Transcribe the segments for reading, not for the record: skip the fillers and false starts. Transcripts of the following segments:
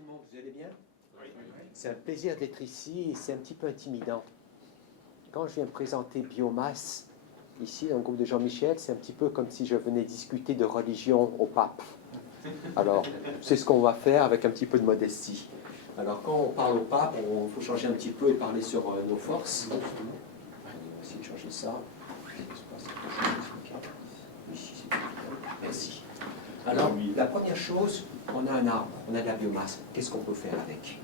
tout le monde, vous allez bien? C'est un plaisir d'être ici et c'est un petit peu intimidant. Quand je viens présenter Biomasse, ici, dans le groupe de Jean-Michel, c'est un petit peu comme si je venais discuter de religion au pape. Alors, c'est ce qu'on va faire avec un petit peu de modestie. Alors, quand on parle au pape, il faut changer un petit peu et parler sur nos forces. On va essayer de changer ça. Merci. Alors, la première chose, on a un arbre, on a de la biomasse. Qu'est-ce qu'on peut faire avec?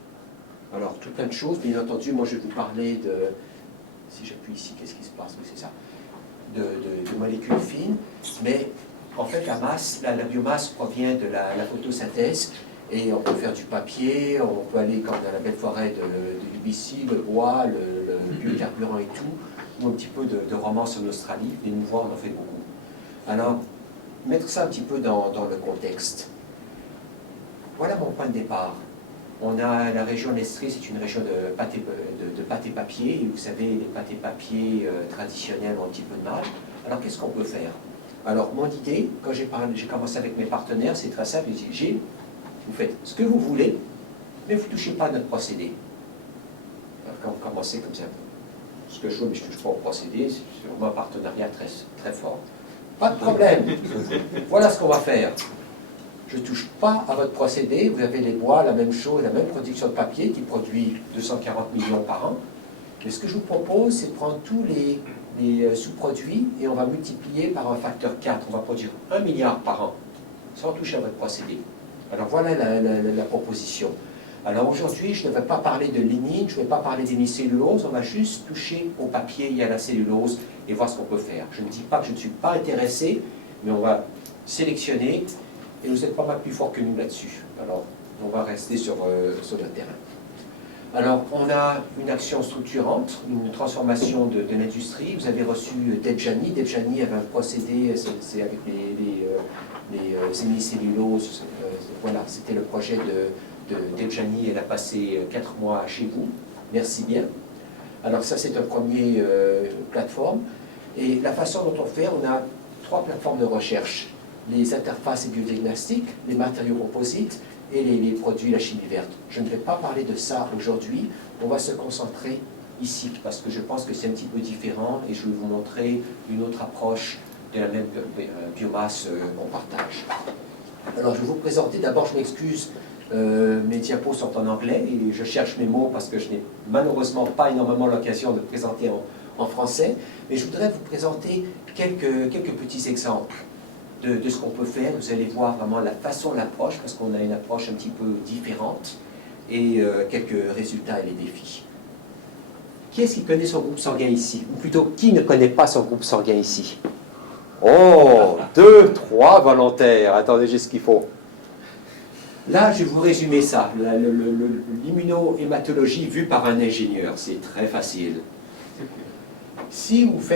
Alors, tout plein de choses. Bien entendu, moi, je vais vous parler de... Si j'appuie ici, qu'est-ce qui se passe? Oui, c'est ça. De molécules fines. Mais, en fait, la biomasse provient de la photosynthèse. Et on peut faire du papier, on peut aller comme dans la belle forêt de l'UBC, le bois, le biocarburant et tout, ou un petit peu de romance en Australie. Venez nous voir, on en fait beaucoup. Alors, mettre ça un petit peu dans le contexte. Voilà mon point de départ. On a la région d'Estrie, c'est une région de pâte et papier. Et vous savez, les pâtes et papier traditionnels ont un petit peu de mal. Alors, qu'est-ce qu'on peut faire? Alors, mon idée, quand j'ai commencé avec mes partenaires, c'est très simple. J'ai dit, Gilles, vous faites ce que vous voulez, mais vous ne touchez pas à notre procédé. Alors, quand vous commencez comme ça, ce que je veux, mais je ne touche pas au procédé, c'est vraiment un partenariat très, très fort. Pas de problème. Voilà ce qu'on va faire. Je ne touche pas à votre procédé. Vous avez les bois, la même chose, la même production de papier qui produit 240 millions par an. Mais ce que je vous propose, c'est de prendre tous les sous-produits et on va multiplier par un facteur 4. On va produire 1 milliard par an sans toucher à votre procédé. Alors voilà la proposition. Alors aujourd'hui, je ne vais pas parler de lignine, je ne vais pas parler d'hémicellulose, on va juste toucher au papier et à la cellulose et voir ce qu'on peut faire. Je ne dis pas que je ne suis pas intéressé, mais on va sélectionner et vous êtes pas mal plus fort que nous là-dessus. Alors, on va rester sur le terrain. Alors, on a une action structurante, une transformation de l'industrie. Vous avez reçu Debjani. Debjani avait un procédé, c'est avec les hémicelluloses. Voilà, c'était le projet de Debjani. Elle a passé 4 mois chez vous. Merci bien. Alors ça, c'est un premier plateforme. Et la façon dont on fait, on a 3 plateformes de recherche. Les interfaces et biodiagnostiques, les matériaux composites et les produits, la chimie verte. Je ne vais pas parler de ça aujourd'hui. On va se concentrer ici parce que je pense que c'est un petit peu différent et je vais vous montrer une autre approche de la même biomasse qu'on partage. Alors, je vais vous présenter, d'abord, je m'excuse, mes diapos sont en anglais et je cherche mes mots parce que je n'ai malheureusement pas énormément l'occasion de présenter en français, mais je voudrais vous présenter quelques petits exemples de ce qu'on peut faire. Vous allez voir vraiment la façon, l'approche, parce qu'on a une approche un petit peu différente, et quelques résultats et les défis. Qui est-ce qui connaît son groupe sanguin ici? Ou plutôt, qui ne connaît pas son groupe sanguin ici? Oh, 2, 3 volontaires. Attendez, j'ai ce qu'il faut. Là, je vais vous résumer ça. L'immunohématologie vue par un ingénieur, c'est très facile. Si vous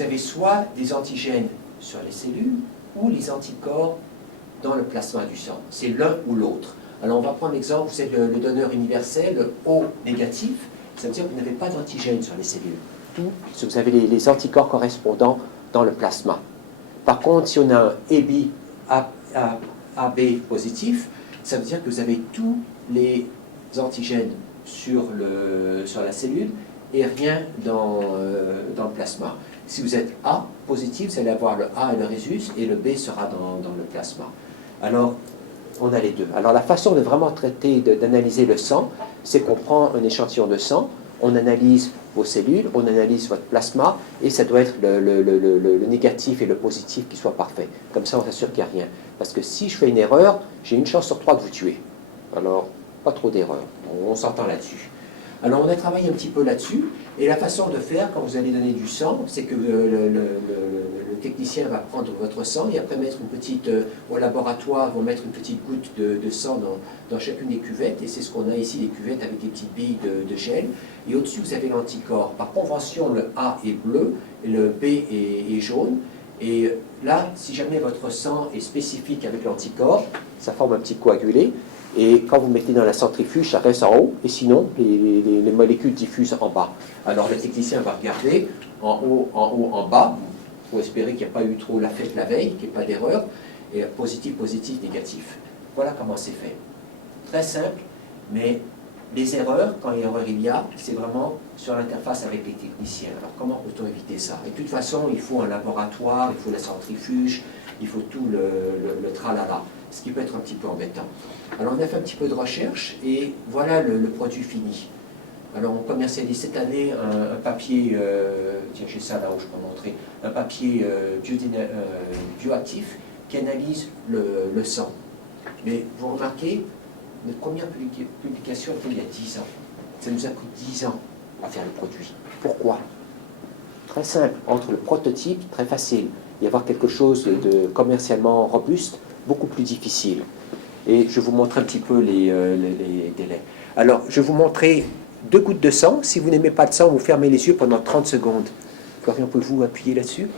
avez soit des antigènes sur les cellules ou les anticorps dans le plasma du sang. C'est l'un ou l'autre. Alors, on va prendre l'exemple, vous êtes le donneur universel, le O négatif, ça veut dire que vous n'avez pas d'antigènes sur les cellules. Si vous avez les anticorps correspondants dans le plasma. Par contre, si on a un AB positif, ça veut dire que vous avez tous les antigènes sur la cellule et rien dans le plasma. Si vous êtes A positif, vous allez avoir le A et le rhésus, et le B sera dans le plasma. Alors, on a les deux. Alors, la façon de vraiment traiter, d'analyser le sang, c'est qu'on prend un échantillon de sang, on analyse vos cellules, on analyse votre plasma, et ça doit être le négatif et le positif qui soient parfaits. Comme ça, on s'assure qu'il n'y a rien. Parce que si je fais une erreur, j'ai une chance sur 3 de vous tuer. Alors, pas trop d'erreurs. On s'entend là-dessus. Alors, on a travaillé un petit peu là-dessus, et la façon de faire, quand vous allez donner du sang, c'est que le technicien va prendre votre sang, et après mettre une petite, au laboratoire, ils vont mettre une petite goutte de sang dans chacune des cuvettes, et c'est ce qu'on a ici, les cuvettes avec des petites billes de gel, et au-dessus, vous avez l'anticorps. Par convention, le A est bleu, et le B est jaune, et là, si jamais votre sang est spécifique avec l'anticorps, ça forme un petit coagulé, et quand vous mettez dans la centrifuge, ça reste en haut, et sinon, les molécules diffusent en bas. Alors le technicien va regarder en haut, en bas. Il faut espérer qu'il n'y a pas eu trop la fête la veille, qu'il n'y ait pas d'erreur. Et positif, positif, négatif. Voilà comment c'est fait. Très simple, mais les erreurs, quand erreur il y a, c'est vraiment sur l'interface avec les techniciens. Alors comment peut-on éviter ça? Et de toute façon, il faut un laboratoire, il faut la centrifuge, il faut tout le tralala, ce qui peut être un petit peu embêtant. Alors on a fait un petit peu de recherche et voilà le produit fini. Alors on commercialise cette année un papier, tiens j'ai ça là où je peux montrer, un papier bioactif qui analyse le sang. Mais vous remarquez, notre première publication était il y a 10 ans. Ça nous a pris 10 ans à faire le produit. Pourquoi? Très simple, entre le prototype, très facile, y avoir quelque chose de commercialement robuste, beaucoup plus difficile. Et je vais vous montrer un petit peu les délais. Alors, je vais vous montrer 2 gouttes de sang. Si vous n'aimez pas de sang, vous fermez les yeux pendant 30 secondes. Florian, pouvez-vous appuyer là-dessus?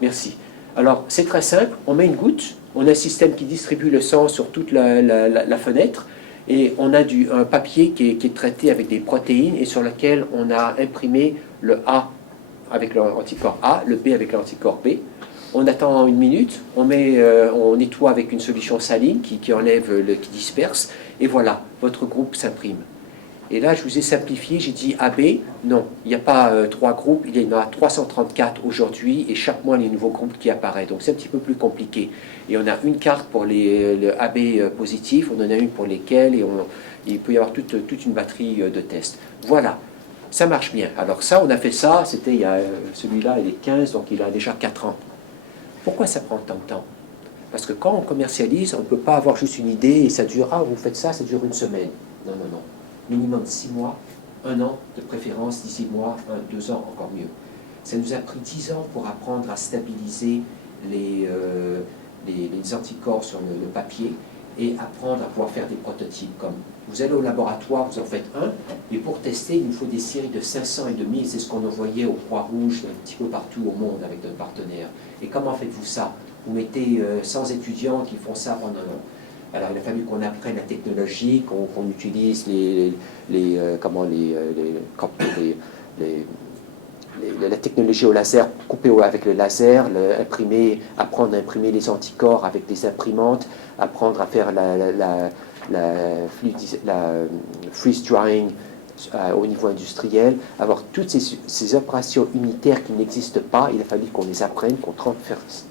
Merci. Alors, c'est très simple. On met une goutte. On a un système qui distribue le sang sur toute la fenêtre. Et on a un papier qui est traité avec des protéines et sur lequel on a imprimé le A avec l'anticorps A, le B avec l'anticorps B. On attend 1 minute, on nettoie avec une solution saline qui enlève, qui disperse, et voilà, votre groupe s'imprime. Et là, je vous ai simplifié, j'ai dit AB, non, il n'y a pas 3 groupes, il y en a 334 aujourd'hui, et chaque mois, il y a un nouveau groupe qui apparaît. Donc c'est un petit peu plus compliqué. Et on a une carte pour le AB positif, on en a une pour lesquels, et il peut y avoir toute une batterie de tests. Voilà, ça marche bien. Alors ça, on a fait ça, c'était celui-là, il est 15, donc il a déjà 4 ans. Pourquoi ça prend tant de temps? Parce que quand on commercialise, on ne peut pas avoir juste une idée et ça dure, ah, vous faites ça dure 1 semaine. Non, non, non. Minimum 6 mois, 1 an, de préférence 18 mois, 2 ans, encore mieux. Ça nous a pris 10 ans pour apprendre à stabiliser les anticorps sur le papier et apprendre à pouvoir faire des prototypes. Comme vous allez au laboratoire, vous en faites un, et pour tester, il nous faut des séries de 500 et demi, c'est ce qu'on envoyait au Croix-Rouge un petit peu partout au monde avec notre partenaire. Et comment faites-vous ça? Vous mettez 100 étudiants qui font ça pendant un an. Alors il a fallu qu'on apprenne la technologie, qu'on utilise la technologie au laser, couper avec le laser, apprendre à imprimer les anticorps avec des imprimantes, apprendre à faire la freeze drying au niveau industriel, avoir toutes ces opérations unitaires qui n'existent pas. Il a fallu qu'on les apprenne, qu'on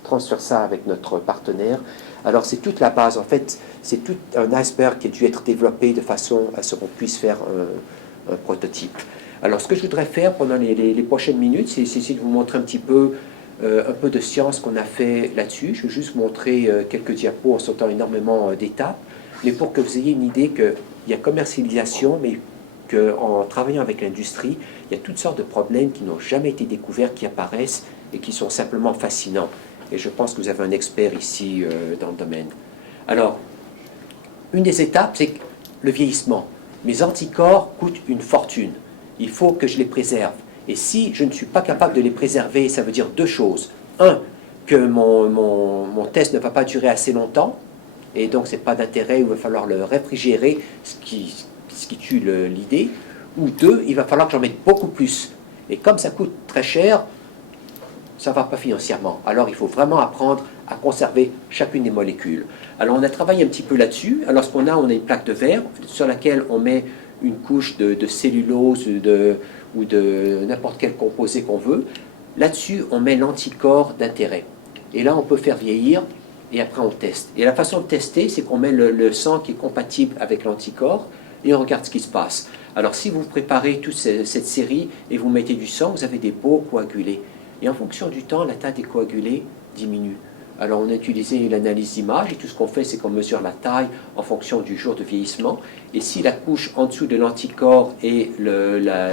transfère ça avec notre partenaire. Alors c'est toute la base, en fait, c'est tout un iceberg qui a dû être développé de façon à ce qu'on puisse faire un prototype. Alors ce que je voudrais faire pendant les prochaines minutes, c'est essayer de vous montrer un petit peu de science qu'on a fait là-dessus. Je vais juste vous montrer quelques diapos en sautant énormément d'étapes, mais pour que vous ayez une idée qu'il y a commercialisation, mais qu'en travaillant avec l'industrie, il y a toutes sortes de problèmes qui n'ont jamais été découverts, qui apparaissent et qui sont simplement fascinants. Et je pense que vous avez un expert ici dans le domaine. Alors, une des étapes, c'est le vieillissement. Mes anticorps coûtent une fortune. Il faut que je les préserve. Et si je ne suis pas capable de les préserver, ça veut dire 2 choses. 1, que mon test ne va pas durer assez longtemps, et donc ce n'est pas d'intérêt, il va falloir le réfrigérer, ce qui tue l'idée. Ou 2, il va falloir que j'en mette beaucoup plus. Et comme ça coûte très cher, ça ne va pas financièrement. Alors il faut vraiment apprendre à conserver chacune des molécules. Alors on a travaillé un petit peu là-dessus. Alors ce qu'on a, on a une plaque de verre sur laquelle on met une couche de cellulose ou de n'importe quel composé qu'on veut. Là-dessus, on met l'anticorps d'intérêt. Et là, on peut faire vieillir et après on teste. Et la façon de tester, c'est qu'on met le sang qui est compatible avec l'anticorps et on regarde ce qui se passe. Alors si vous préparez toute cette série et vous mettez du sang, vous avez des peaux coagulées. Et en fonction du temps, la taille des coagulés diminue. Alors on a utilisé l'analyse d'image et tout ce qu'on fait, c'est qu'on mesure la taille en fonction du jour de vieillissement. Et si la couche en dessous de l'anticorps et la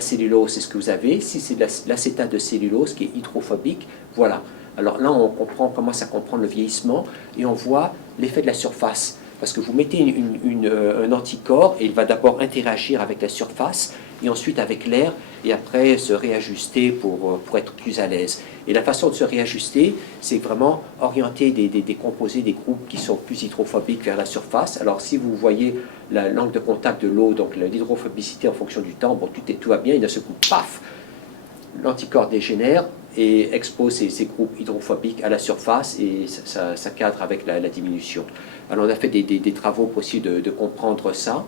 cellulose, c'est ce que vous avez. Si c'est l'acétate de cellulose qui est hydrophobique, voilà. Alors là, on commence à comprendre le vieillissement et on voit l'effet de la surface. Parce que vous mettez un anticorps et il va d'abord interagir avec la surface et ensuite avec l'air et après se réajuster pour être plus à l'aise. Et la façon de se réajuster, c'est vraiment orienter des composés, des groupes qui sont plus hydrophobiques vers la surface. Alors si vous voyez l'angle de contact de l'eau, donc l'hydrophobicité en fonction du temps, bon, tout va bien, et d'un seul coup, paf, l'anticorps dégénère et expose ces groupes hydrophobiques à la surface et ça cadre avec la diminution. Alors on a fait des travaux pour essayer de comprendre ça.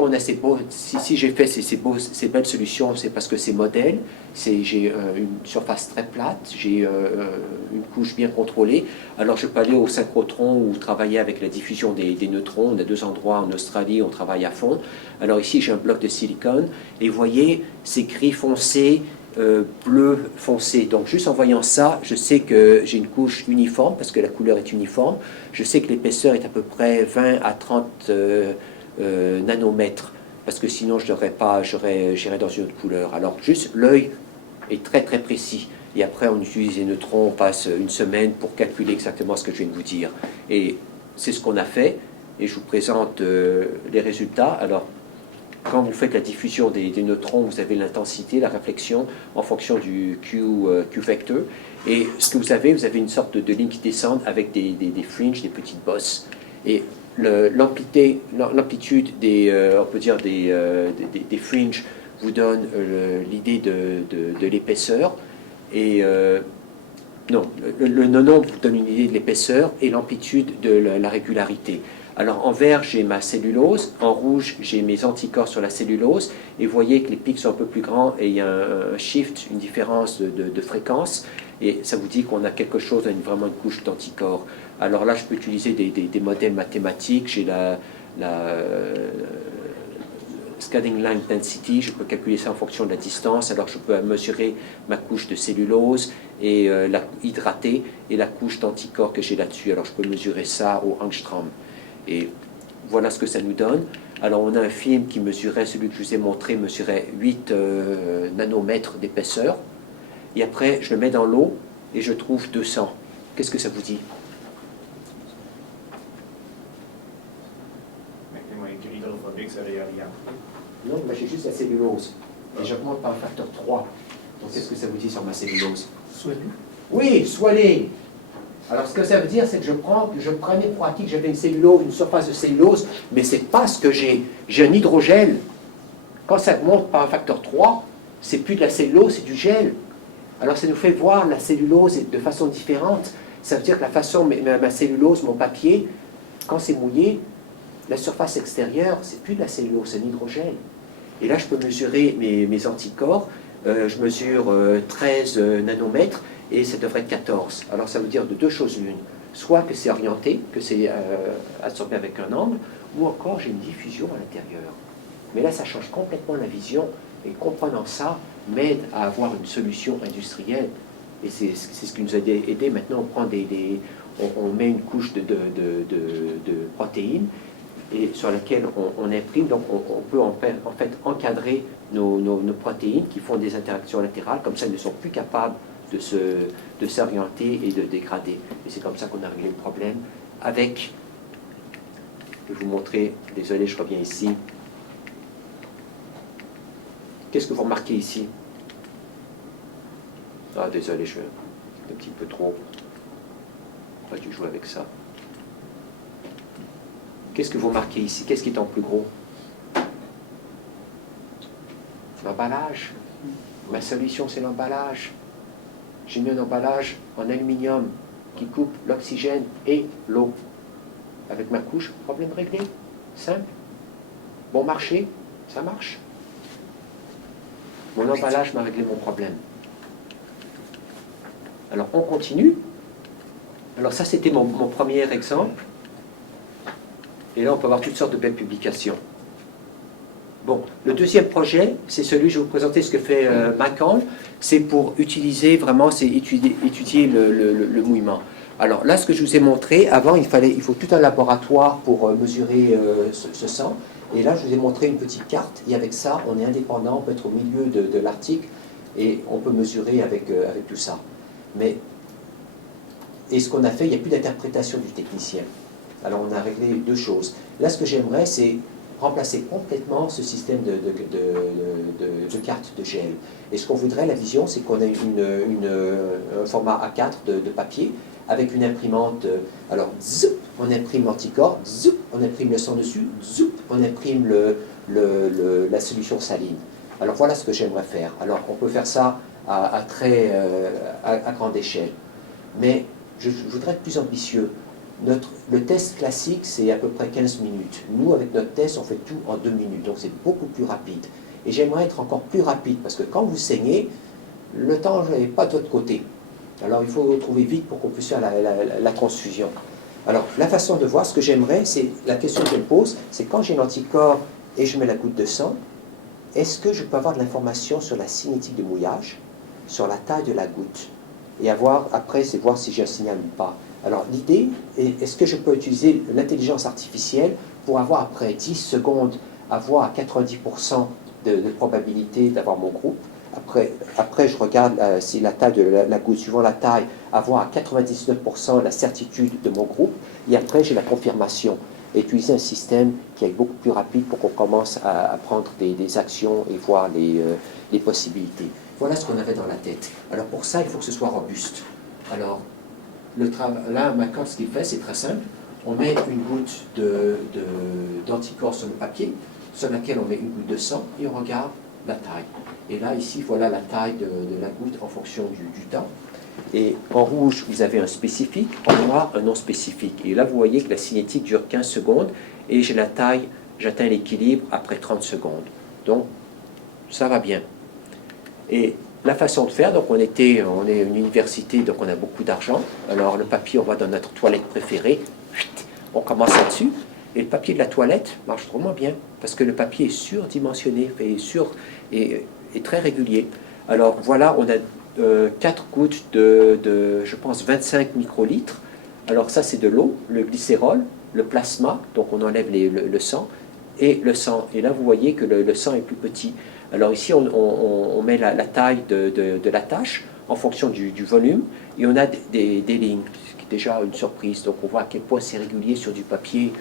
On a si j'ai fait ces belles solutions, c'est parce que ces modèles, j'ai une surface très plate, j'ai une couche bien contrôlée. Alors je peux aller au synchrotron ou travailler avec la diffusion des neutrons. On a 2 endroits en Australie, on travaille à fond. Alors ici j'ai un bloc de silicone et vous voyez, c'est gris foncé, bleu foncé. Donc juste en voyant ça, je sais que j'ai une couche uniforme parce que la couleur est uniforme. Je sais que l'épaisseur est à peu près 20 à 30 nanomètres, parce que sinon j'irais dans une autre couleur. Alors juste l'œil est très très précis. Et après on utilise les neutrons, on passe une semaine pour calculer exactement ce que je viens de vous dire. Et c'est ce qu'on a fait, et je vous présente les résultats. Alors quand vous faites la diffusion des neutrons, vous avez l'intensité, la réflexion en fonction du Q vector. Et ce que vous avez une sorte de ligne qui descend avec des fringes, des petites bosses. Et l'amplitude on peut dire des fringes vous donne l'idée de l'épaisseur. Et non, le nombre vous donne une idée de l'épaisseur et l'amplitude de la régularité. Alors en vert, j'ai ma cellulose, en rouge, j'ai mes anticorps sur la cellulose, et vous voyez que les pics sont un peu plus grands et il y a un shift, une différence de fréquence, et ça vous dit qu'on a quelque chose, vraiment une couche d'anticorps. Alors là, je peux utiliser des modèles mathématiques, j'ai la scattering line density, je peux calculer ça en fonction de la distance, alors je peux mesurer ma couche de cellulose et hydratée et la couche d'anticorps que j'ai là-dessus, alors je peux mesurer ça au angstrom. Et voilà ce que ça nous donne. Alors on a un film qui mesurait, celui que je vous ai montré, mesurait 8 nanomètres d'épaisseur. Et après, je le mets dans l'eau et je trouve 200. Qu'est-ce que ça vous dit? Non, mais j'ai juste la cellulose. Et j'augmente par un facteur 3. Donc qu'est-ce que ça vous dit sur ma cellulose? Soigné. Oui, soigné. Alors, ce que ça veut dire, c'est que je prenais pour acquis que j'avais une surface de cellulose, mais ce n'est pas ce que j'ai. J'ai un hydrogel. Quand ça monte par un facteur 3, c'est plus de la cellulose, c'est du gel. Alors, ça nous fait voir la cellulose de façon différente. Ça veut dire que la façon, ma cellulose, mon papier, quand c'est mouillé, la surface extérieure, c'est plus de la cellulose, c'est un hydrogel. Et là, je peux mesurer mes anticorps. Je mesure 13 nanomètres. Et ça devrait être 14. Alors ça veut dire de deux choses l'une. Soit que c'est orienté, que c'est absorbé avec un angle, ou encore j'ai une diffusion à l'intérieur. Mais là, ça change complètement la vision, et comprenant ça, m'aide à avoir une solution industrielle. Et c'est ce qui nous a aidé. Maintenant, on prend on met une couche de protéines et sur laquelle on imprime, donc on peut en fait encadrer nos protéines qui font des interactions latérales, comme ça elles ne sont plus capables de s'orienter et de dégrader. Et c'est comme ça qu'on a réglé le problème avec, je vais vous montrer, désolé, je reviens ici. Qu'est-ce que vous remarquez ici? Ah, désolé, je suis un petit peu trop. Pas dû jouer avec ça. Qu'est-ce que vous remarquez ici? Qu'est-ce qui est en plus gros? L'emballage. Ma solution, c'est l'emballage. J'ai mis un emballage en aluminium qui coupe l'oxygène et l'eau. Avec ma couche, problème réglé. Simple. Bon marché, ça marche. Mon emballage m'a réglé mon problème. Alors, on continue. Alors, ça, c'était mon premier exemple. Et là, on peut avoir toutes sortes de belles publications. Bon, le deuxième projet, c'est celui, je vais vous présenter ce que fait Macan. C'est pour utiliser vraiment, c'est étudier le mouillement. Alors là, ce que je vous ai montré, avant, il faut tout un laboratoire pour mesurer ce sang. Et là, je vous ai montré une petite carte. Et avec ça, on est indépendant, on peut être au milieu de l'Arctique et on peut mesurer avec tout ça. Et ce qu'on a fait, il n'y a plus d'interprétation du technicien. Alors on a réglé deux choses. Là, ce que j'aimerais, c'est remplacer complètement ce système de carte de gel. Et ce qu'on voudrait, la vision, c'est qu'on ait un format A4 de papier avec une imprimante. Alors, zoup, on imprime l'anticorps, zoup, on imprime le sang dessus, zoup, on imprime la solution saline. Alors voilà ce que j'aimerais faire. Alors on peut faire ça à grande échelle. Mais je voudrais être plus ambitieux. Le test classique, c'est à peu près 15 minutes. Nous, avec notre test, on fait tout en 2 minutes. Donc c'est beaucoup plus rapide. Et j'aimerais être encore plus rapide, parce que quand vous saignez, le temps n'est pas de votre côté. Alors il faut trouver vite pour qu'on puisse faire la transfusion. Alors la façon de voir, ce que j'aimerais, c'est la question que je me pose, c'est quand j'ai l'anticorps et je mets la goutte de sang, est-ce que je peux avoir de l'information sur la cinétique de mouillage, sur la taille de la goutte? Et après, c'est voir si j'ai un signal ou pas. Alors l'idée, est-ce que je peux utiliser l'intelligence artificielle pour avoir après 10 secondes, avoir à 90% de probabilité d'avoir mon groupe? Après, je regarde si la taille de la goutte, suivant la taille, avoir à 99% la certitude de mon groupe. Et après, j'ai la confirmation. Et utiliser un système qui est beaucoup plus rapide pour qu'on commence à prendre des actions et voir les possibilités. Voilà ce qu'on avait dans la tête. Alors pour ça, il faut que ce soit robuste. Alors, là, maintenant, ce qu'il fait, c'est très simple. On met une goutte d'anticorps sur le papier, sur laquelle on met une goutte de sang, et on regarde la taille. Et là, ici, voilà la taille de la goutte en fonction du temps. Et en rouge, vous avez un spécifique, en noir, un non spécifique. Et là, vous voyez que la cinétique dure 15 secondes, et j'ai la taille, j'atteins l'équilibre après 30 secondes. Donc, ça va bien. Et la façon de faire, donc on est une université, donc on a beaucoup d'argent. Alors le papier, on va dans notre toilette préférée, on commence là-dessus. Et le papier de la toilette marche vraiment bien, parce que le papier est surdimensionné, et très régulier. Alors voilà, on a 4 gouttes je pense, 25 microlitres. Alors ça, c'est de l'eau, le glycérol, le plasma, donc on enlève le sang, et le sang. Et là, vous voyez que le sang est plus petit. Alors ici, on met la taille de la tâche en fonction du volume, et on a des lignes, ce qui est déjà une surprise. Donc on voit à quel point c'est régulier sur du papier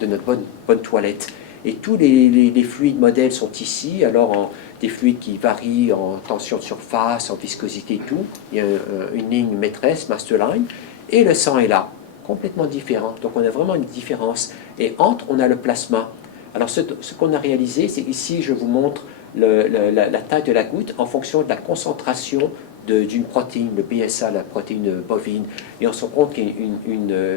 de notre bonne toilette. Et tous les fluides modèles sont ici, alors des fluides qui varient en tension de surface, en viscosité et tout. Il y a une ligne maîtresse, master line, et le sang est là, complètement différent. Donc on a vraiment une différence. Et entre, on a le plasma. Alors ce qu'on a réalisé, c'est ici, je vous montre la taille de la goutte en fonction de la concentration d'une protéine, le BSA, la protéine bovine, et on se rend compte qu'il y a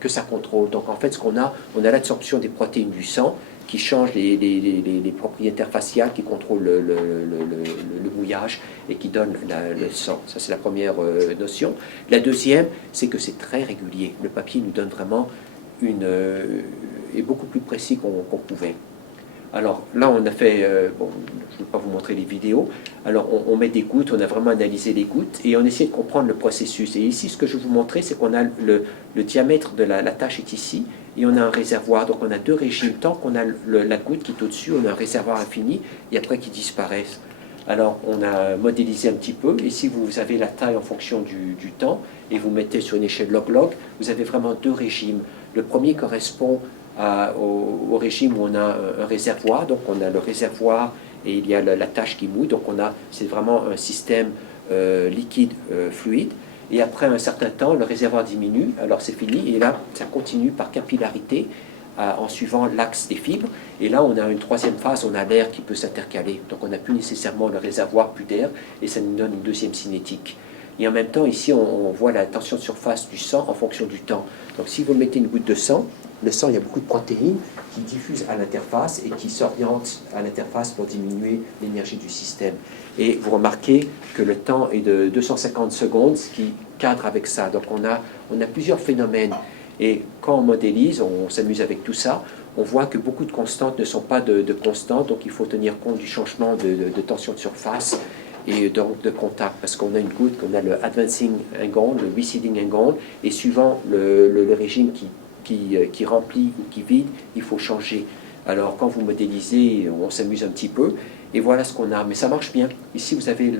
que ça contrôle. Donc en fait, ce qu'on a, on a l'absorption des protéines du sang qui changent les propriétés faciales, qui contrôlent le mouillage et qui donnent le sang. Ça, c'est la première notion. La deuxième, c'est que c'est très régulier. Le papier nous donne vraiment est beaucoup plus précis qu'on pouvait. Alors là, on a fait, bon, je ne vais pas vous montrer les vidéos, alors on met des gouttes, on a vraiment analysé les gouttes et on essaie de comprendre le processus. Et ici, ce que je vais vous montrer, c'est qu'on a le diamètre de la tâche est ici et on a un réservoir. Donc on a 2 régimes. Tant qu'on a la goutte qui est au-dessus, on a un réservoir infini et après qui disparaissent. Alors on a modélisé un petit peu. Ici, vous avez la taille en fonction du temps et vous mettez sur une échelle log-log. Vous avez vraiment 2 régimes. Le premier correspond au régime où on a un réservoir, donc on a le réservoir et il y a la tâche qui mouille, donc c'est vraiment un système liquide fluide, et après un certain temps le réservoir diminue, alors c'est fini, et là ça continue par capillarité en suivant l'axe des fibres, et là on a une 3e phase, on a l'air qui peut s'intercaler, donc on n'a plus nécessairement le réservoir, plus d'air, et ça nous donne une 2e cinétique. Et en même temps, ici, on voit la tension de surface du sang en fonction du temps. Donc si vous mettez une goutte de sang, le sang, il y a beaucoup de protéines qui diffusent à l'interface et qui s'orientent à l'interface pour diminuer l'énergie du système. Et vous remarquez que le temps est de 250 secondes, ce qui cadre avec ça. Donc on a plusieurs phénomènes. Et quand on modélise, on s'amuse avec tout ça, on voit que beaucoup de constantes ne sont pas de constantes, donc il faut tenir compte du changement de tension de surface et donc de contact, parce qu'on a une goutte, qu'on a le advancing angle, le receding angle, et suivant le régime qui remplit ou qui vide, il faut changer. Alors quand vous modélisez, on s'amuse un petit peu, et voilà ce qu'on a, mais ça marche bien. Ici vous avez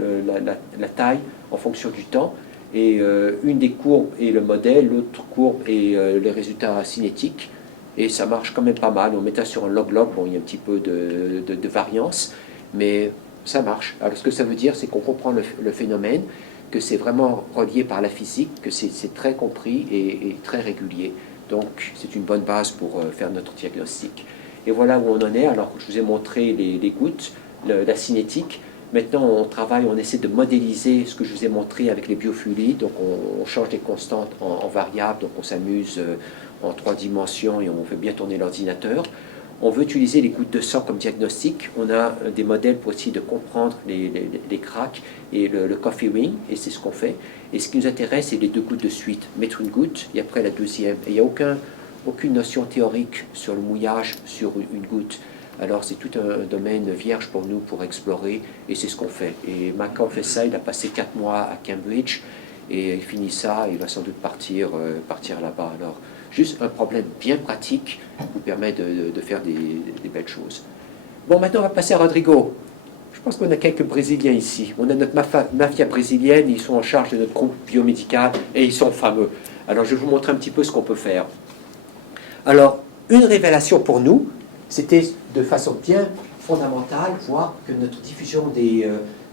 la taille en fonction du temps, et une des courbes est le modèle, l'autre courbe est les résultats cinétiques, et ça marche quand même pas mal. On met ça sur un log-log, bon il y a un petit peu de variance, mais ça marche. Alors ce que ça veut dire, c'est qu'on comprend le phénomène, que c'est vraiment relié par la physique, que c'est très compris et très régulier. Donc c'est une bonne base pour faire notre diagnostic. Et voilà où on en est. Alors, je vous ai montré les gouttes, la cinétique. Maintenant, on travaille, on essaie de modéliser ce que je vous ai montré avec les biofluides. Donc, on change les constantes en variables. Donc, on s'amuse en 3 dimensions et on fait bien tourner l'ordinateur. On veut utiliser les gouttes de sang comme diagnostic. On a des modèles pour essayer de comprendre les cracks et le coffee ring, et c'est ce qu'on fait. Et ce qui nous intéresse, c'est les 2 gouttes de suite. Mettre une goutte et après la deuxième. Et il n'y a aucune notion théorique sur le mouillage sur une goutte. Alors c'est tout un domaine vierge pour nous pour explorer, et c'est ce qu'on fait. Et Macan fait ça, il a passé 4 mois à Cambridge, et il finit ça, il va sans doute partir là-bas. Alors, juste un problème bien pratique vous permet de faire des belles choses. Bon, maintenant on va passer à Rodrigo. Je pense qu'on a quelques Brésiliens ici. On a notre mafia brésilienne, ils sont en charge de notre groupe biomédical, et ils sont fameux. Alors je vais vous montrer un petit peu ce qu'on peut faire. Alors, une révélation pour nous, c'était de façon bien fondamentale, voir que notre diffusion des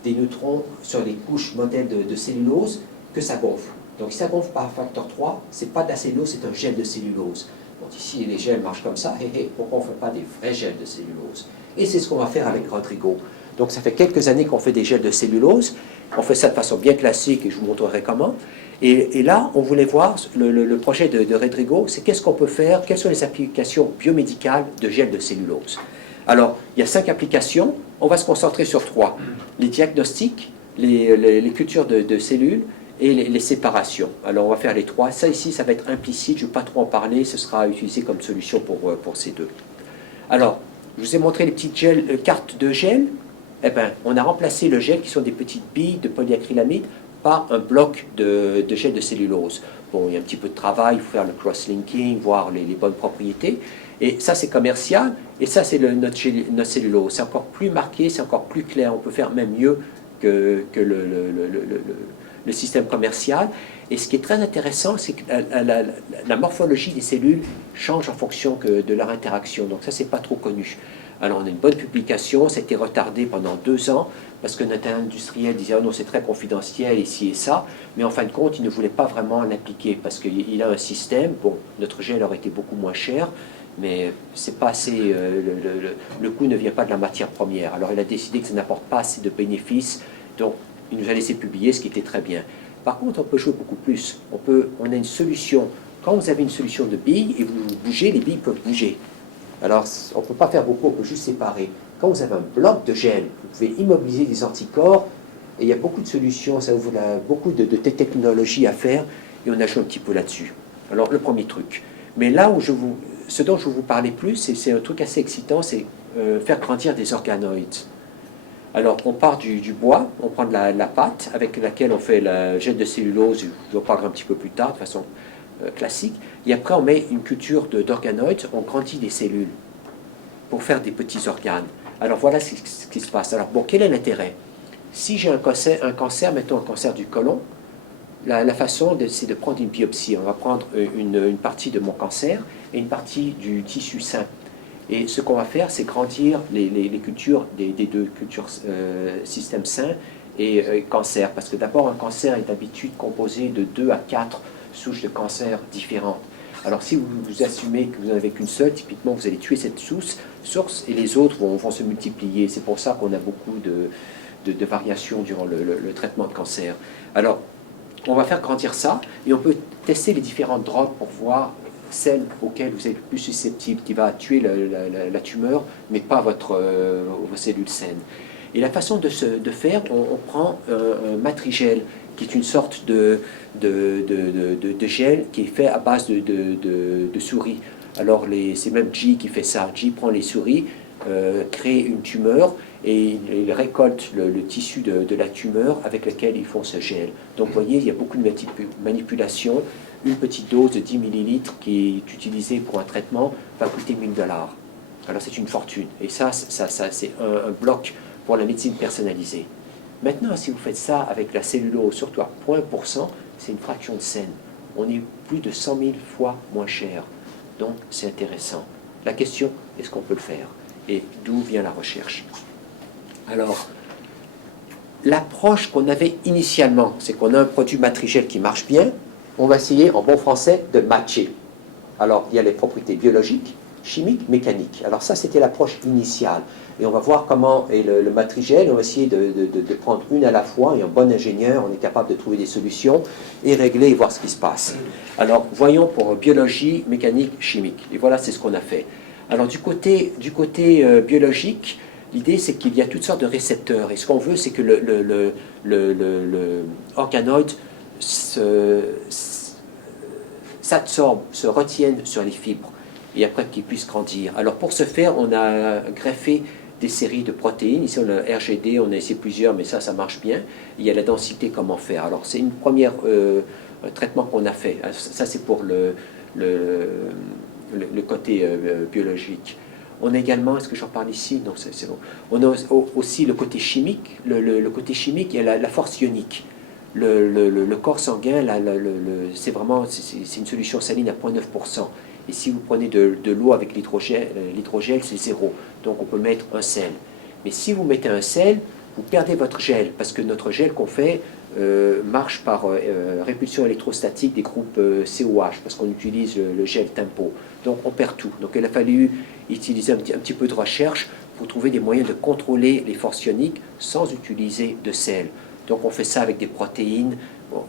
neutrons sur les couches modèles de cellulose, que ça gonfle. Donc si ça gonfle par facteur 3, ce n'est pas de la cellulose, c'est un gel de cellulose. Donc ici, les gels marchent comme ça, pourquoi on ne fait pas des vrais gels de cellulose? Et c'est ce qu'on va faire avec Rodrigo. Donc ça fait quelques années qu'on fait des gels de cellulose, on fait ça de façon bien classique, et je vous montrerai comment. Et là, on voulait voir, le projet de Rodrigo, c'est qu'est-ce qu'on peut faire, quelles sont les applications biomédicales de gel de cellulose. Alors, il y a 5 applications, on va se concentrer sur 3. Les diagnostics, les cultures de cellules et les séparations. Alors, on va faire les 3. Ça ici, ça va être implicite, je ne vais pas trop en parler, ce sera utilisé comme solution pour ces 2. Alors, je vous ai montré les petites cartes de gel. Eh bien, on a remplacé le gel, qui sont des petites billes de polyacrylamide, par un bloc de gel de cellulose. Bon, il y a un petit peu de travail, il faut faire le cross-linking, voir les bonnes propriétés. Et ça, c'est commercial, et ça, c'est notre cellulose. C'est encore plus marqué, c'est encore plus clair. On peut faire même mieux que le système commercial. Et ce qui est très intéressant, c'est que la morphologie des cellules change en fonction de leur interaction. Donc ça, c'est pas trop connu. Alors, on a une bonne publication, ça a été retardé pendant 2 ans, parce que notre industriel disait « Oh non, c'est très confidentiel, ici et ça », mais en fin de compte, il ne voulait pas vraiment l'appliquer, parce qu'il a un système, bon, notre gel aurait été beaucoup moins cher, mais c'est pas assez, le coût ne vient pas de la matière première. Alors, il a décidé que ça n'apporte pas assez de bénéfices, donc il nous a laissé publier, ce qui était très bien. Par contre, on peut jouer beaucoup plus. On a une solution. Quand vous avez une solution de billes, et vous bougez, les billes peuvent bouger. Alors, on ne peut pas faire beaucoup, on peut juste séparer. Quand vous avez un bloc de gel, vous pouvez immobiliser des anticorps, et il y a beaucoup de solutions, ça ouvre beaucoup de technologies à faire, et on a joué un petit peu là-dessus. Alors, le premier truc. Mais là où ce dont je vais vous parler plus, c'est un truc assez excitant, c'est faire grandir des organoïdes. Alors, on part du bois, on prend de la pâte avec laquelle on fait le gel de cellulose, je vous en parlerai un petit peu plus tard, de façon classique, et après on met une culture d'organoïdes, on grandit des cellules pour faire des petits organes. Alors voilà ce qui se passe. Alors bon, quel est l'intérêt? Si j'ai un cancer, mettons un cancer du côlon, la façon, c'est de prendre une biopsie. On va prendre une partie de mon cancer et une partie du tissu sain. Et ce qu'on va faire, c'est grandir les cultures des 2 cultures système sain et cancer. Parce que d'abord, un cancer est d'habitude composé de 2 à 4 souches de cancer différentes. Alors si vous assumez que vous n'en avez qu'une seule, typiquement vous allez tuer cette source et les autres vont se multiplier. C'est pour ça qu'on a beaucoup de variations durant le traitement de cancer. Alors on va faire grandir ça et on peut tester les différentes drogues pour voir celle auquel vous êtes le plus susceptible, qui va tuer la tumeur, mais pas vos cellules saines. Et la façon de faire, on prend un matrigel, qui est une sorte de gel qui est fait à base de souris. Alors, c'est même G qui fait ça. G prend les souris, crée une tumeur, et il récolte le tissu de la tumeur avec lequel ils font ce gel. Donc, vous voyez, il y a beaucoup de manipulations. Une petite dose de 10 millilitres qui est utilisée pour un traitement va coûter 1 000 $. Alors, c'est une fortune. Et ça c'est un bloc pour la médecine personnalisée. Maintenant, si vous faites ça avec la cellulose, surtout à 0,1%, c'est une fraction de scène. On est plus de 100 000 fois moins cher. Donc, c'est intéressant. La question, est-ce qu'on peut le faire? Et d'où vient la recherche? Alors, l'approche qu'on avait initialement, c'est qu'on a un produit matrigel qui marche bien, on va essayer, en bon français, de matcher. Alors, il y a les propriétés biologiques, il y a les propriétés chimiques, et il y a les propriétés chimique, mécanique. Alors ça, c'était l'approche initiale. Et on va voir comment, et le matrigel, on va essayer de prendre une à la fois, et en bon ingénieur, on est capable de trouver des solutions, et régler et voir ce qui se passe. Alors, voyons pour biologie, mécanique, chimique. Et voilà, c'est ce qu'on a fait. Alors, du côté biologique, l'idée, c'est qu'il y a toutes sortes de récepteurs. Et ce qu'on veut, c'est que le organoïde s'absorbe, se retienne sur les fibres, et après qu'il puisse grandir. Alors, pour ce faire, on a greffé des séries de protéines. Ici, on a RGD, on a essayé plusieurs, mais ça marche bien. Il y a la densité, comment faire. Alors, c'est une première traitement qu'on a fait. Ça, c'est pour le côté biologique. On a également, est-ce que j'en parle ici? Non, c'est bon. On a aussi le côté chimique. Le côté chimique, il y a la force ionique. Le corps sanguin, c'est vraiment une solution saline à 0,9%. Et si vous prenez de l'eau avec l'hydrogel, c'est 0. Donc on peut mettre un sel. Mais si vous mettez un sel, vous perdez votre gel, parce que notre gel qu'on fait marche par répulsion électrostatique des groupes COH, parce qu'on utilise le gel Tempo. Donc on perd tout. Donc il a fallu utiliser un petit peu de recherche pour trouver des moyens de contrôler les forces ioniques sans utiliser de sel. Donc on fait ça avec des protéines,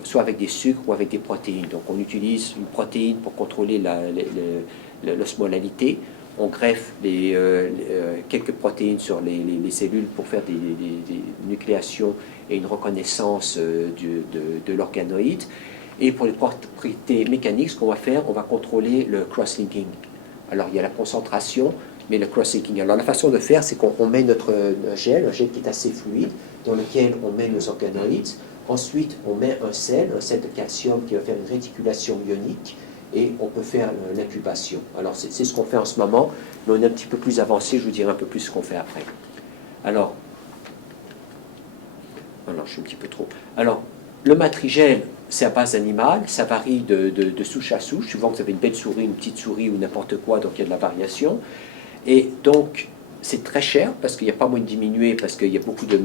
soit avec des sucres ou avec des protéines. Donc on utilise une protéine pour contrôler l'osmolalité. On greffe quelques protéines sur les cellules pour faire des nucléations et une reconnaissance de l'organoïde. Et pour les propriétés mécaniques, ce qu'on va faire, on va contrôler le cross-linking. Alors il y a la concentration, mais le cross-linking. Alors la façon de faire, c'est qu'on met notre gel, un gel qui est assez fluide, dans lequel on met nos organoïdes. Ensuite, on met un sel de calcium qui va faire une réticulation ionique, et on peut faire l'incubation. Alors, c'est ce qu'on fait en ce moment, mais on est un petit peu plus avancé, je vous dirai un peu plus ce qu'on fait après. Alors, je suis un petit peu trop. Alors, le matrigel, c'est à base animale, ça varie de souche à souche. Souvent, vous avez une belle souris, une petite souris ou n'importe quoi, donc il y a de la variation. Et donc, c'est très cher parce qu'il n'y a pas moyen de diminuer, parce qu'il y a beaucoup de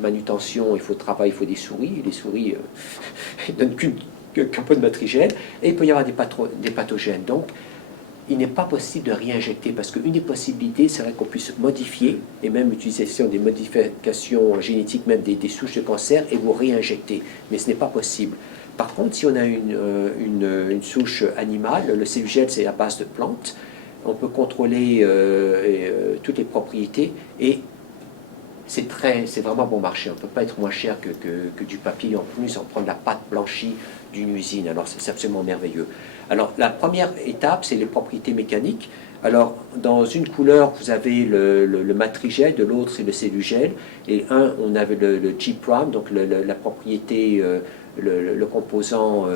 manutention, il faut de travail, il faut des souris, et les souris ne donnent qu'un peu de matrigel, et il peut y avoir des pathogènes. Donc, il n'est pas possible de réinjecter, parce qu'une des possibilités serait qu'on puisse modifier, et même utilisation des modifications génétiques, même des souches de cancer, et vous réinjecter. Mais ce n'est pas possible. Par contre, si on a une souche animale, le cellugel, c'est à base de plantes, on peut contrôler toutes les propriétés, et c'est vraiment bon marché. On ne peut pas être moins cher que du papier. En plus, on prend de la pâte blanchie d'une usine. Alors, c'est absolument merveilleux. Alors, la première étape, c'est les propriétés mécaniques. Alors, dans une couleur, vous avez le matrigel, de l'autre, c'est le cellugel. Et on avait le G-prime, donc la propriété, le composant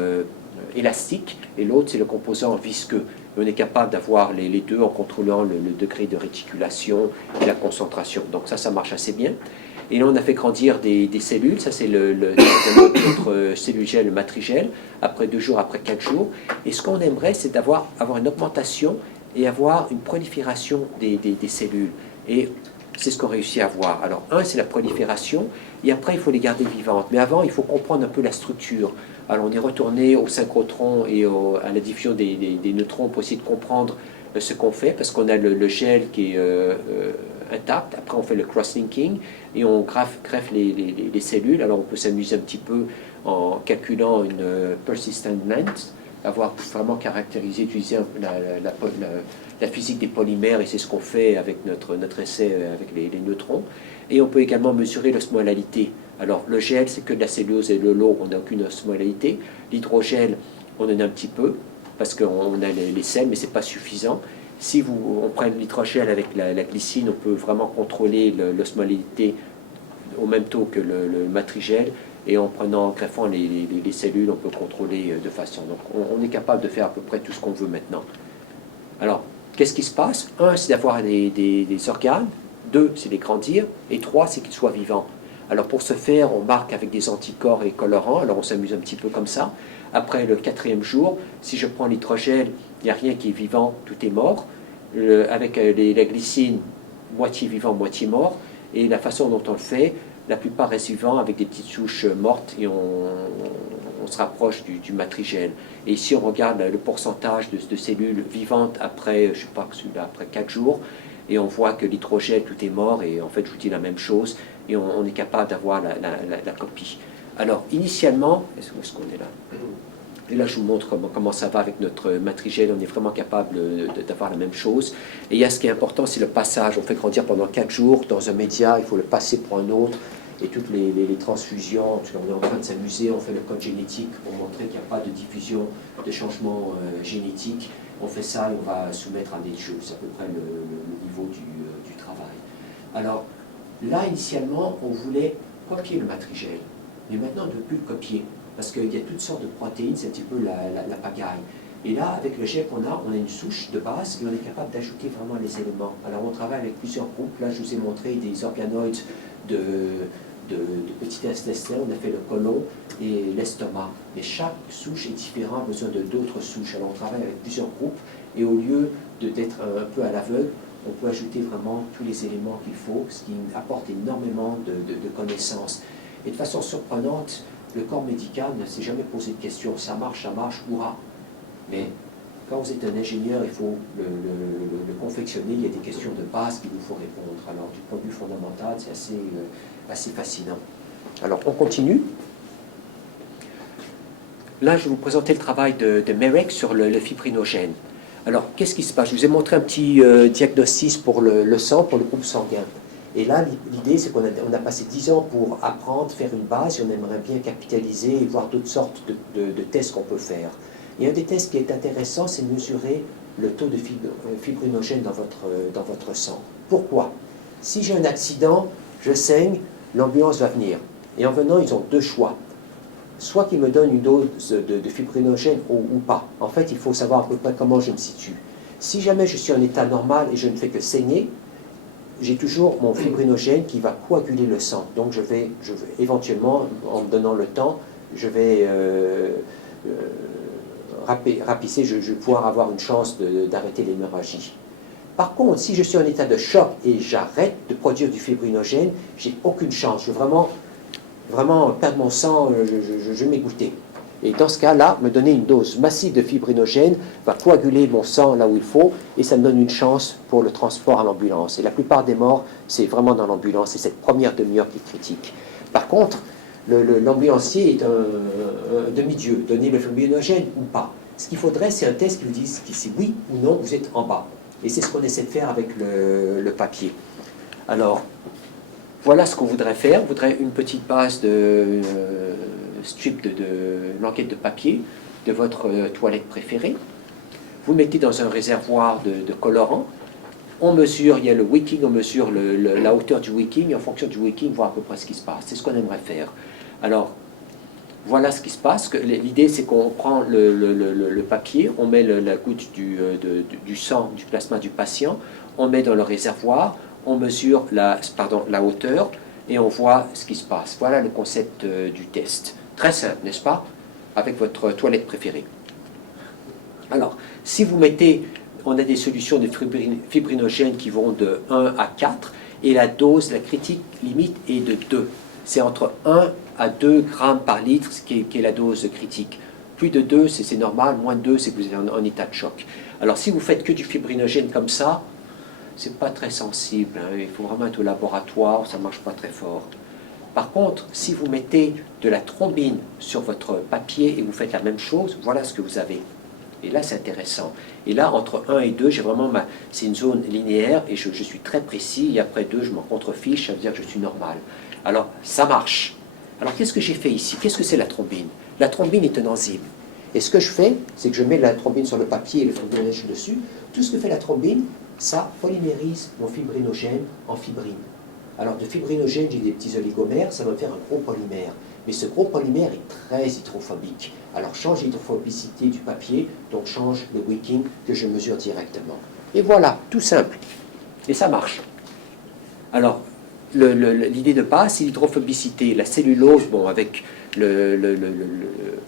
élastique, et l'autre, c'est le composant visqueux. Et on est capable d'avoir les deux en contrôlant le degré de réticulation et la concentration. Donc ça marche assez bien. Et là, on a fait grandir des cellules. Ça, c'est notre cellugel, le matrigel, après 2 jours, après 4 jours. Et ce qu'on aimerait, c'est avoir une augmentation et avoir une prolifération des cellules. Et c'est ce qu'on réussit à avoir. Alors, c'est la prolifération, et après, il faut les garder vivantes. Mais avant, il faut comprendre un peu la structure. Alors, on est retourné au synchrotron et à la diffusion des neutrons pour essayer de comprendre ce qu'on fait, parce qu'on a le gel qui est intact. Après, on fait le cross-linking et on greffe les cellules. Alors, on peut s'amuser un petit peu en calculant une persistent length, avoir vraiment caractérisé, utiliser la physique des polymères, et c'est ce qu'on fait avec notre essai avec les neutrons. Et on peut également mesurer l'osmolalité. Alors, le gel, c'est que de la cellulose, et l'eau, on n'a aucune osmolalité. L'hydrogel, on en a un petit peu, parce qu'on a les sels, mais ce n'est pas suffisant. Si on prend l'hydrogel avec la glycine, on peut vraiment contrôler l'osmolalité au même taux que le matrigel, et en greffant les cellules, on peut contrôler de façon. Donc, on est capable de faire à peu près tout ce qu'on veut maintenant. Alors, qu'est-ce qui se passe? 1, c'est d'avoir des organes. 2, c'est les grandir. Et 3, c'est qu'ils soient vivants. Alors, pour ce faire, on marque avec des anticorps et colorants. Alors, on s'amuse un petit peu comme ça. Après le 4e jour, si je prends l'hydrogel, il n'y a rien qui est vivant, tout est mort. Avec la glycine, moitié vivant, moitié mort. Et la façon dont on le fait, la plupart restent vivants avec des petites souches mortes, et on on se rapproche du matrigène. Et ici, on regarde le pourcentage de cellules vivantes après, je sais pas, après 4 jours, et on voit que l'hydrogène, tout est mort, et en fait, je vous dis la même chose, et on est capable d'avoir la copie. Alors, initialement, où est-ce qu'on est là? Et là, je vous montre comment ça va avec notre matrigène. On est vraiment capable d'avoir la même chose. Et il y a ce qui est important, c'est le passage. On fait grandir pendant 4 jours dans un média, il faut le passer pour un autre. Et toutes les transfusions, on est en train de s'amuser, on fait le code génétique pour montrer qu'il n'y a pas de diffusion de changement génétique. On fait ça et on va soumettre à Nature. C'est à peu près le niveau du travail. Alors, là, initialement, on voulait copier le matrigène. Mais maintenant, on ne peut plus le copier. Parce qu'il y a toutes sortes de protéines, c'est un petit peu la pagaille. Et là, avec le jet qu'on a une souche de base et on est capable d'ajouter vraiment les éléments. Alors, on travaille avec plusieurs groupes. Là, je vous ai montré des organoïdes de petits intestins. On a fait le côlon et l'estomac. Mais chaque souche est différente, a besoin de d'autres souches. Alors, on travaille avec plusieurs groupes et au lieu d'être un peu à l'aveugle, on peut ajouter vraiment tous les éléments qu'il faut, ce qui apporte énormément de connaissances. Et de façon surprenante, le corps médical ne s'est jamais posé de questions. Ça marche, hurrah. Mais quand vous êtes un ingénieur, il faut le confectionner. Il y a des questions de base qu'il vous faut répondre. Alors, du point de vue fondamental, c'est assez fascinant. Alors, on continue. Là, je vais vous présenter le travail de Merek sur le fibrinogène. Alors, qu'est-ce qui se passe? Je vous ai montré un petit diagnostic pour le sang, pour le groupe sanguin. Et là, l'idée, c'est qu'on a passé 10 ans pour apprendre, faire une base, et on aimerait bien capitaliser et voir d'autres sortes de tests qu'on peut faire. Et un des tests qui est intéressant, c'est de mesurer le taux de fibrinogène dans votre sang. Pourquoi? Si j'ai un accident, je saigne, l'ambulance va venir. Et en venant, ils ont 2 choix. Soit qu'ils me donnent une dose de fibrinogène ou pas. En fait, il faut savoir à peu près comment je me situe. Si jamais je suis en état normal et je ne fais que saigner, j'ai toujours mon fibrinogène qui va coaguler le sang. Donc je vais éventuellement, en me donnant le temps, je vais rapisser, je vais pouvoir avoir une chance d'arrêter l'hémorragie. Par contre, si je suis en état de choc et j'arrête de produire du fibrinogène, j'ai aucune chance. Je vais vraiment perdre mon sang, je vais m'égoutter. Et dans ce cas-là, me donner une dose massive de fibrinogène va coaguler mon sang là où il faut et ça me donne une chance pour le transport à l'ambulance. Et la plupart des morts, c'est vraiment dans l'ambulance, c'est cette première demi-heure qui est critique. Par contre, l'ambulancier est un demi-dieu, donner le fibrinogène ou pas. Ce qu'il faudrait, c'est un test qui vous dise si oui ou non vous êtes en bas. Et c'est ce qu'on essaie de faire avec le papier. Alors, voilà ce qu'on voudrait faire. On voudrait une petite base de strip de l'enquête de papier de votre toilette préférée. Vous mettez dans un réservoir de colorant. On mesure, il y a le wicking, on mesure la hauteur du wicking, et en fonction du wicking, voir à peu près ce qui se passe. C'est ce qu'on aimerait faire. Alors, voilà ce qui se passe. L'idée, c'est qu'on prend le papier, on met la goutte du sang, du plasma du patient, on met dans le réservoir, on mesure la hauteur, et on voit ce qui se passe. Voilà le concept du test. Très simple, n'est-ce pas? Avec votre toilette préférée. Alors, si vous mettez, on a des solutions de fibrinogène qui vont de 1 à 4, et la dose, la critique limite est de 2. C'est entre 1 à 2 grammes par litre, ce qui est la dose critique. Plus de 2, c'est normal, moins de 2, c'est que vous êtes en état de choc. Alors, si vous faites que du fibrinogène comme ça, c'est pas très sensible, hein. Il faut vraiment être au laboratoire, ça marche pas très fort. Par contre, si vous mettez de la thrombine sur votre papier et vous faites la même chose, voilà ce que vous avez. Et là, c'est intéressant. Et là, entre 1 et 2, j'ai vraiment c'est une zone linéaire et je suis très précis. Et après 2, je m'en contrefiche, ça veut dire que je suis normal. Alors, ça marche. Alors, qu'est-ce que j'ai fait ici? Qu'est-ce que c'est la thrombine? La thrombine est un enzyme. Et ce que je fais, c'est que je mets la thrombine sur le papier et le fibrinogène dessus. Tout ce que fait la thrombine, ça polymérise mon fibrinogène en fibrine. Alors, de fibrinogène, j'ai des petits oligomères, ça va me faire un gros polymère. Mais ce gros polymère est très hydrophobique. Alors, change l'hydrophobicité du papier, donc change le wicking que je mesure directement. Et voilà, tout simple. Et ça marche. Alors, l'idée de base, c'est l'hydrophobicité. La cellulose, bon, avec le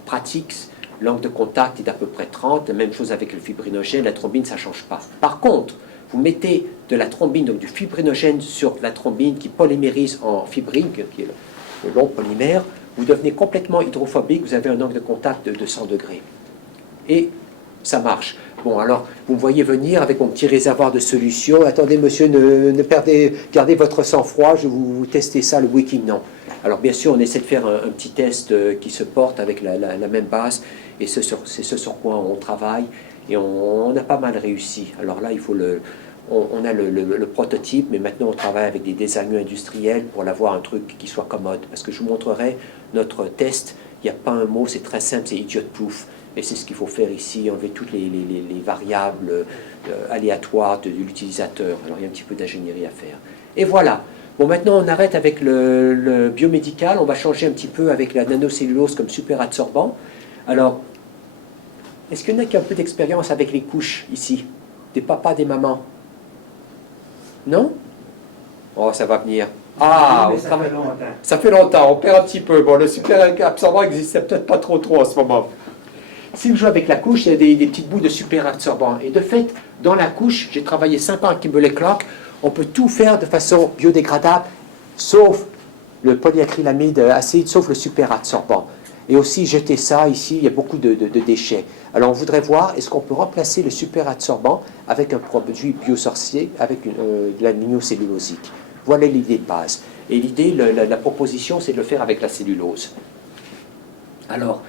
Pratix, l'angle de contact est d'à peu près 30. La même chose avec le fibrinogène, la thrombine, ça ne change pas. Par contre, vous mettez de la thrombine, donc du fibrinogène sur la thrombine qui polymérise en fibrine, qui est le long polymère, vous devenez complètement hydrophobique, vous avez un angle de contact de 100 degrés. Et ça marche. Bon, alors, vous me voyez venir avec mon petit réservoir de solution. Attendez, monsieur, ne perdez, gardez votre sang-froid, je vais vous tester ça le week-end. Non. Alors, bien sûr, on essaie de faire un petit test qui se porte avec la même base, et c'est ce sur quoi on travaille, et on a pas mal réussi. Alors là, il faut on a le prototype, mais maintenant on travaille avec des designers industriels pour avoir un truc qui soit commode. Parce que je vous montrerai notre test, il n'y a pas un mot, c'est très simple, c'est idiot-proof. Et c'est ce qu'il faut faire ici, enlever toutes les variables aléatoires de l'utilisateur. Alors il y a un petit peu d'ingénierie à faire. Et voilà. Bon, maintenant on arrête avec le biomédical, on va changer un petit peu avec la nanocellulose comme super absorbant. Alors, est-ce qu'il y en a qui ont un peu d'expérience avec les couches ici? Des papas, des mamans? Non? Oh, ça va venir. Ah, oui, ça fait longtemps. Ça fait longtemps, on perd un petit peu. Bon, le super absorbant n'existait peut-être pas trop en ce moment. Si vous jouez avec la couche, il y a des petites bouts de super absorbant. Et de fait, dans la couche, j'ai travaillé 5 ans avec Kimberly-Clark, on peut tout faire de façon biodégradable, sauf le polyacrylamide acide, sauf le super absorbant. Et aussi, jeter ça, ici, il y a beaucoup de déchets. Alors, on voudrait voir, est-ce qu'on peut remplacer le super absorbant avec un produit biosorcier, avec de l'aminocellulosique. Voilà l'idée de base. Et l'idée, la proposition, c'est de le faire avec la cellulose. Alors,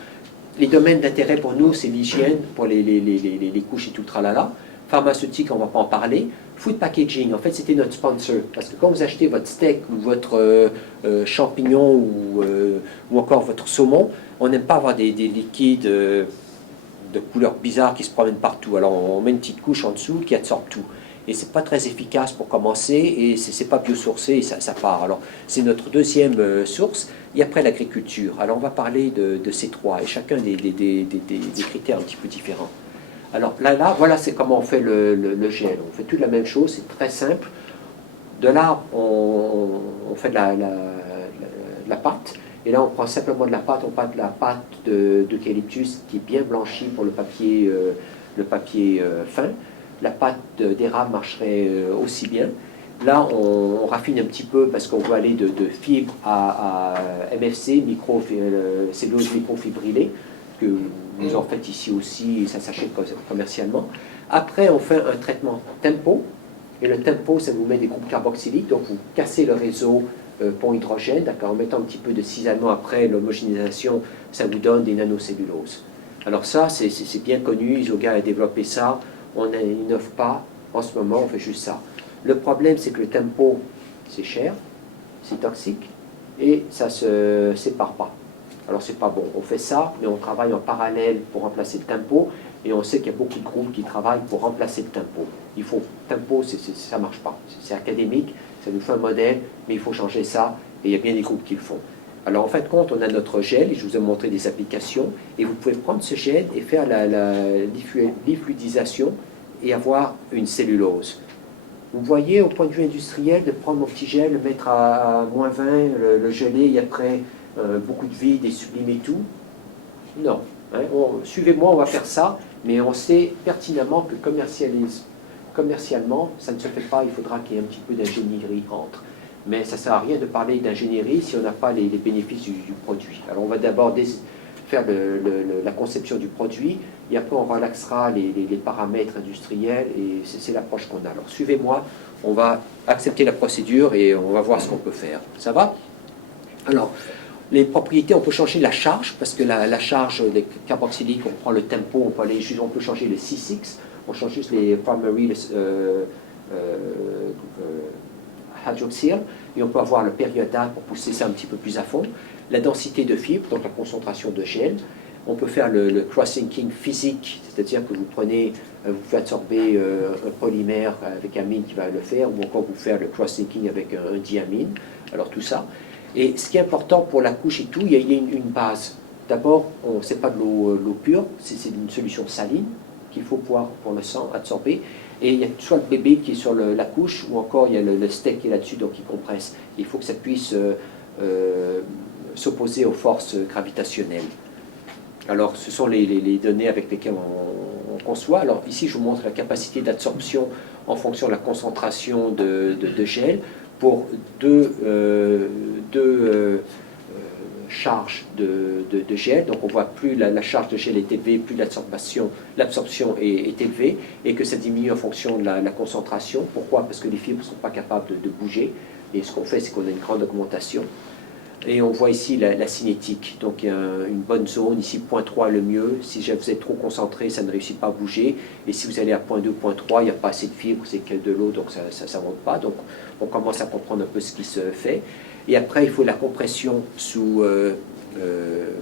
les domaines d'intérêt pour nous, c'est l'hygiène, pour les couches et tout le tralala. Pharmaceutique, on ne va pas en parler. Food packaging, en fait, c'était notre sponsor. Parce que quand vous achetez votre steak ou votre champignon ou encore votre saumon, on n'aime pas avoir des liquides de couleurs bizarres qui se promènent partout. Alors, on met une petite couche en dessous qui absorbe tout. Et ce n'est pas très efficace pour commencer, et ce n'est pas biosourcé, et ça part. Alors, c'est notre deuxième source. Et après, l'agriculture. Alors, on va parler de ces trois, et chacun des critères un petit peu différents. Alors, là voilà, c'est comment on fait le gel. On fait toute la même chose, c'est très simple. De là, on fait de la pâte. Et là, on prend simplement de la pâte. On prend de la pâte d'eucalyptus qui est bien blanchie pour le papier fin. La pâte d'érable marcherait aussi bien. Là, on raffine un petit peu parce qu'on veut aller de fibres à MFC, cellulose microfibrillée, que nous en faites ici aussi, et ça s'achète commercialement. Après, on fait un traitement tempo, et le tempo, ça vous met des groupes carboxyliques, donc vous cassez le réseau pont-hydrogène, d'accord, en mettant un petit peu de cisaillement après l'homogénéisation, ça vous donne des nanocelluloses. Alors ça, c'est bien connu, Isoga a développé ça, on n'innove pas, en ce moment, on fait juste ça. Le problème, c'est que le tempo, c'est cher, c'est toxique, et ça ne se sépare pas. Alors, c'est pas bon. On fait ça, mais on travaille en parallèle pour remplacer le tempo, et on sait qu'il y a beaucoup de groupes qui travaillent pour remplacer le tempo. Tempo, ça ne marche pas. C'est académique, ça nous fait un modèle, mais il faut changer ça, et il y a bien des groupes qui le font. Alors, en fin de compte, on a notre gel, et je vous ai montré des applications, et vous pouvez prendre ce gel et faire la diffluidisation et avoir une cellulose. Vous voyez, au point de vue industriel, de prendre mon petit gel, le mettre à -20, le geler, et après beaucoup de vide et sublimer tout. Non. Hein, suivez-moi, on va faire ça, mais on sait pertinemment que commercialement, ça ne se fait pas, il faudra qu'il y ait un petit peu d'ingénierie entre. Mais ça ne sert à rien de parler d'ingénierie si on n'a pas les bénéfices du produit. Alors on va d'abord faire la conception du produit, et après on relaxera les paramètres industriels, et c'est l'approche qu'on a. Alors suivez-moi, on va accepter la procédure et on va voir ce qu'on peut faire. Ça va? Alors, les propriétés, on peut changer la charge, parce que la charge des carboxyliques, on prend le tempo, on peut changer le C6, on change juste les primary hydroxyl, et on peut avoir le périodal pour pousser ça un petit peu plus à fond. La densité de fibres, donc la concentration de gel. On peut faire le cross-linking physique, c'est-à-dire que vous pouvez absorber un polymère avec amine qui va le faire, ou encore vous faire le cross-linking avec un diamine. Alors tout ça. Et ce qui est important pour la couche et tout, il y a une base. D'abord, ce n'est pas de l'eau pure, c'est une solution saline qu'il faut pouvoir, pour le sang, absorber. Et il y a soit le bébé qui est sur la couche, ou encore il y a le steak qui est là-dessus, donc il compresse. Il faut que ça puisse s'opposer aux forces gravitationnelles. Alors, ce sont les données avec lesquelles on conçoit. Alors, ici, je vous montre la capacité d'absorption en fonction de la concentration de gel pour deux charge de gel. Donc on voit plus la charge de gel est élevée, plus l'absorption est élevée, et que ça diminue en fonction de la concentration. Pourquoi? Parce que les fibres ne sont pas capables de bouger. Et ce qu'on fait, c'est qu'on a une grande augmentation. Et on voit ici la cinétique. Donc il y a une bonne zone, ici 0.3 le mieux. Si vous êtes trop concentré, ça ne réussit pas à bouger. Et si vous allez à 0.2, 0.3, il n'y a pas assez de fibres, c'est que de l'eau, donc ça ne monte pas. Donc on commence à comprendre un peu ce qui se fait. Et après, il faut la compression sous...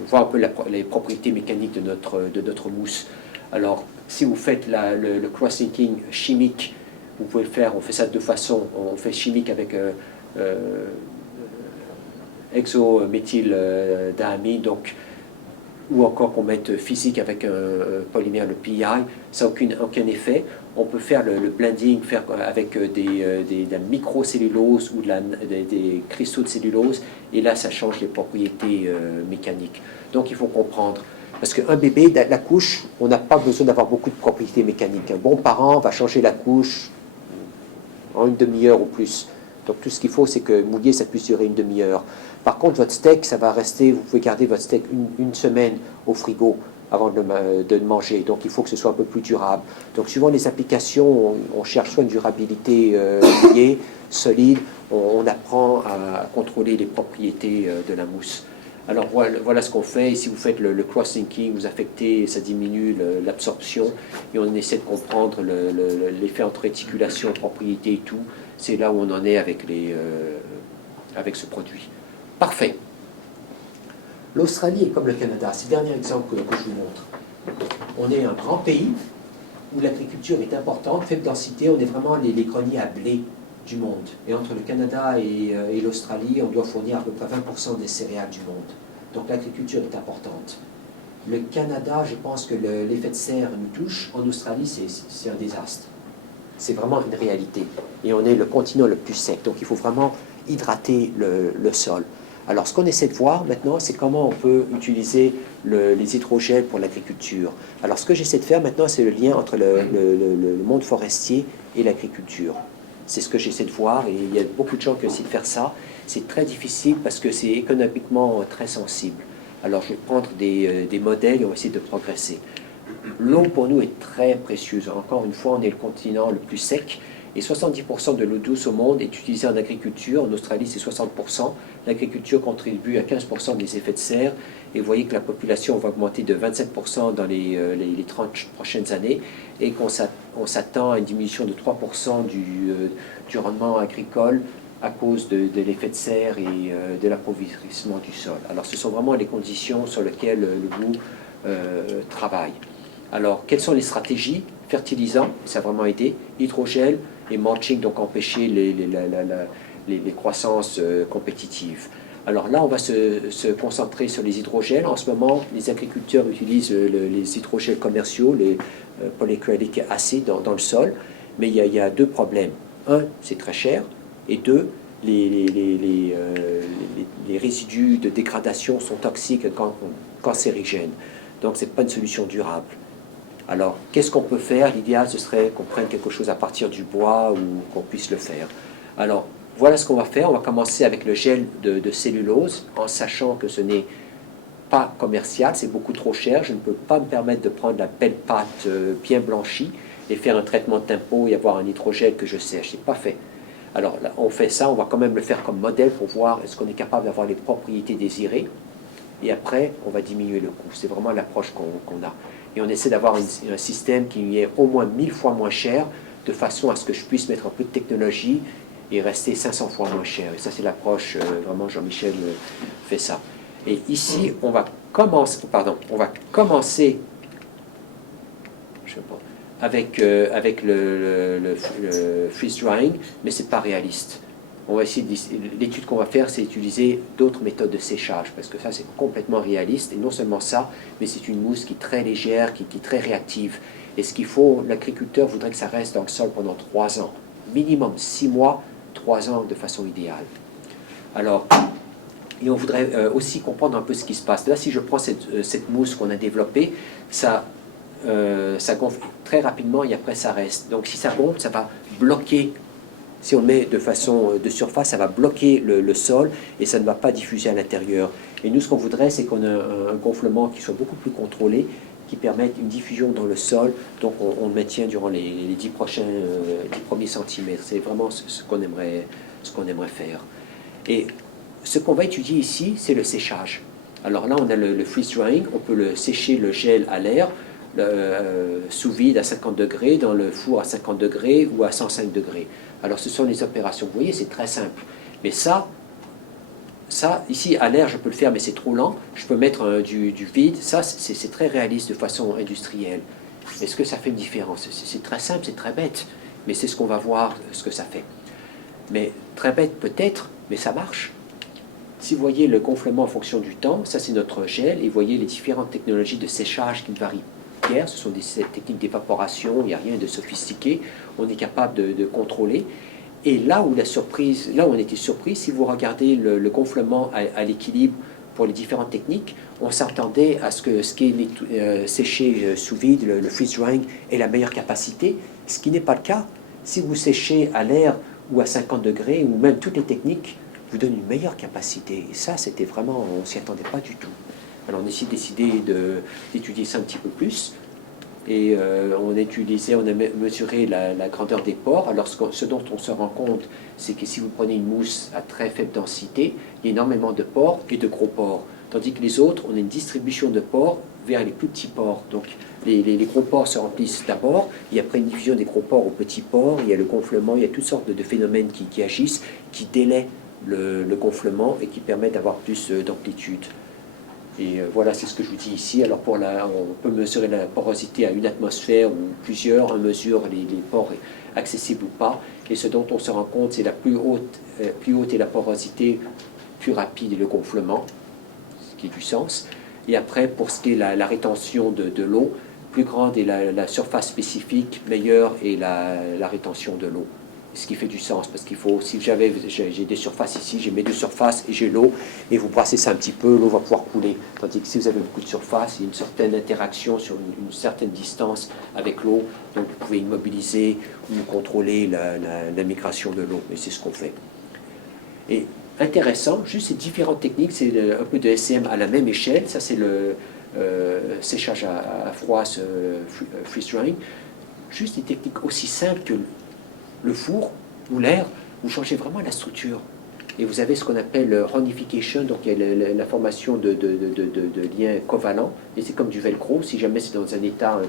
voir un peu les propriétés mécaniques de notre mousse. Alors, si vous faites le cross-linking chimique, vous pouvez le faire, on fait ça de deux façons. On fait chimique avec hexométhyldaamine, donc, ou encore qu'on mette physique avec un polymère, le PI, ça n'a aucun effet. On peut faire le blending avec de la microcellulose ou des cristaux de cellulose, et là, ça change les propriétés mécaniques. Donc, il faut comprendre. Parce qu'un bébé, la couche, on n'a pas besoin d'avoir beaucoup de propriétés mécaniques. Un bon parent va changer la couche en une demi-heure ou plus. Donc tout ce qu'il faut, c'est que mouiller, ça puisse durer une demi-heure. Par contre, votre steak, ça va rester, vous pouvez garder votre steak une semaine au frigo avant de le manger. Donc il faut que ce soit un peu plus durable. Donc suivant les applications, on cherche soit une durabilité liée, solide, on apprend à contrôler les propriétés de la mousse. Alors voilà ce qu'on fait. Et si vous faites le cross-linking, vous affectez, ça diminue l'absorption, et on essaie de comprendre l'effet entre réticulation, propriété et tout. C'est là où on en est avec ce produit. Parfait. L'Australie est comme le Canada. C'est le dernier exemple que je vous montre. On est un grand pays où l'agriculture est importante, faible densité. On est vraiment les greniers à blé du monde. Et entre le Canada et l'Australie, on doit fournir à peu près 20% des céréales du monde. Donc l'agriculture est importante. Le Canada, je pense que l'effet de serre nous touche. En Australie, c'est un désastre. C'est vraiment une réalité. Et on est le continent le plus sec. Donc il faut vraiment hydrater le sol. Alors ce qu'on essaie de voir maintenant, c'est comment on peut utiliser les hydrogels pour l'agriculture. Alors ce que j'essaie de faire maintenant, c'est le lien entre le monde forestier et l'agriculture. C'est ce que j'essaie de voir, et il y a beaucoup de gens qui essaient de faire ça. C'est très difficile parce que c'est économiquement très sensible. Alors je vais prendre des modèles et on va essayer de progresser. L'eau pour nous est très précieuse. Encore une fois, on est le continent le plus sec, et 70% de l'eau douce au monde est utilisée en agriculture. En Australie, c'est 60%. L'agriculture contribue à 15% des effets de serre, et vous voyez que la population va augmenter de 27% dans les 30 prochaines années, et qu'on s'attend à une diminution de 3% du rendement agricole à cause de l'effet de serre et de l'appauvrissement du sol. Alors ce sont vraiment les conditions sur lesquelles le goût travaille. Alors, quelles sont les stratégies? Fertilisants, ça a vraiment aidé. Hydrogel et mulching, donc empêcher les croissances compétitives. Alors là, on va se concentrer sur les hydrogels. En ce moment, les agriculteurs utilisent les hydrogels commerciaux, les polychloric acid dans le sol. Mais il y a deux problèmes. Un, c'est très cher. Et deux, les résidus de dégradation sont toxiques, cancérigènes. Donc, ce n'est pas une solution durable. Alors, qu'est-ce qu'on peut faire? L'idéal, ce serait qu'on prenne quelque chose à partir du bois ou qu'on puisse le faire. Alors, voilà ce qu'on va faire. On va commencer avec le gel de cellulose, en sachant que ce n'est pas commercial, c'est beaucoup trop cher. Je ne peux pas me permettre de prendre la belle pâte bien blanchie et faire un traitement de tempo et avoir un hydrogel que je sèche. Ce n'est pas fait. Alors, là, on fait ça. On va quand même le faire comme modèle pour voir est-ce qu'on est capable d'avoir les propriétés désirées. Et après, on va diminuer le coût. C'est vraiment l'approche qu'on a. Et on essaie d'avoir un système qui est au moins 1000 fois moins cher, de façon à ce que je puisse mettre un peu de technologie et rester 500 fois moins cher. Et ça, c'est l'approche, vraiment, Jean-Michel fait ça. Et ici, on va commencer je sais pas, avec le freeze drying, mais ce n'est pas réaliste. On va essayer l'étude qu'on va faire, c'est utiliser d'autres méthodes de séchage, parce que ça, c'est complètement réaliste. Et non seulement ça, mais c'est une mousse qui est très légère, qui est très réactive. Et ce qu'il faut, l'agriculteur voudrait que ça reste dans le sol pendant 3 ans. Minimum 6 mois, 3 ans de façon idéale. Alors, et on voudrait aussi comprendre un peu ce qui se passe. Là, si je prends cette mousse qu'on a développée, ça gonfle très rapidement et après ça reste. Donc si ça gonfle, ça va bloquer Si on le met de façon de surface, ça va bloquer le sol et ça ne va pas diffuser à l'intérieur. Et nous, ce qu'on voudrait, c'est qu'on ait un gonflement qui soit beaucoup plus contrôlé, qui permette une diffusion dans le sol, donc on le maintient durant les 10 premiers centimètres. C'est vraiment ce qu'on aimerait faire. Et ce qu'on va étudier ici, c'est le séchage. Alors là, on a le freeze drying, on peut le sécher le gel à l'air, sous vide à 50 degrés, dans le four à 50 degrés ou à 105 degrés. Alors ce sont les opérations, vous voyez, c'est très simple. Mais ça, ici, à l'air, je peux le faire, mais c'est trop lent. Je peux mettre du vide. Ça, c'est très réaliste de façon industrielle. Est-ce que ça fait une différence? C'est très simple, c'est très bête. Mais c'est ce qu'on va voir, ce que ça fait. Mais très bête peut-être, mais ça marche. Si vous voyez le gonflement en fonction du temps, ça c'est notre gel. Et vous voyez les différentes technologies de séchage qui ne varient guère. Ce sont des techniques d'évaporation, il n'y a rien de sophistiqué. On est capable de contrôler. Et là où on était surpris, si vous regardez le gonflement à l'équilibre pour les différentes techniques, on s'attendait à ce que ce qui est séché sous vide, le freeze drying, ait la meilleure capacité, ce qui n'est pas le cas. Si vous séchez à l'air ou à 50 degrés, ou même toutes les techniques, vous donnent une meilleure capacité. Et ça, c'était vraiment, on ne s'y attendait pas du tout. Alors on a décidé d'étudier ça un petit peu plus. Et on a mesuré la grandeur des pores. Alors ce dont on se rend compte, c'est que si vous prenez une mousse à très faible densité, il y a énormément de pores et de gros pores. Tandis que les autres, on a une distribution de pores vers les plus petits pores. Donc les gros pores se remplissent d'abord, et après une diffusion des gros pores aux petits pores, il y a le gonflement, il y a toutes sortes de phénomènes qui agissent, qui délaient le gonflement et qui permettent d'avoir plus d'amplitude. Et voilà, c'est ce que je vous dis ici. Alors on peut mesurer la porosité à une atmosphère ou plusieurs, on mesure les pores accessibles ou pas. Et ce dont on se rend compte, c'est plus haute est la porosité, plus rapide est le gonflement, ce qui a du sens. Et après, pour ce qui est la rétention de l'eau, plus grande est la surface spécifique, meilleure est la rétention de l'eau. Ce qui fait du sens, parce qu'il faut, si j'ai des surfaces ici, j'ai mes deux surfaces et j'ai l'eau, et vous brassez ça un petit peu, l'eau va pouvoir couler. Tandis que si vous avez beaucoup de surface, il y a une certaine interaction sur une certaine distance avec l'eau, donc vous pouvez immobiliser ou contrôler la migration de l'eau, et c'est ce qu'on fait. Et intéressant, juste ces différentes techniques, c'est un peu de SCM à la même échelle, ça c'est le séchage à froid, freeze drying, juste des techniques aussi simples que le four ou l'air, vous changez vraiment la structure. Et vous avez ce qu'on appelle ronification, donc il y a la formation de liens covalents, et c'est comme du velcro, si jamais c'est dans un état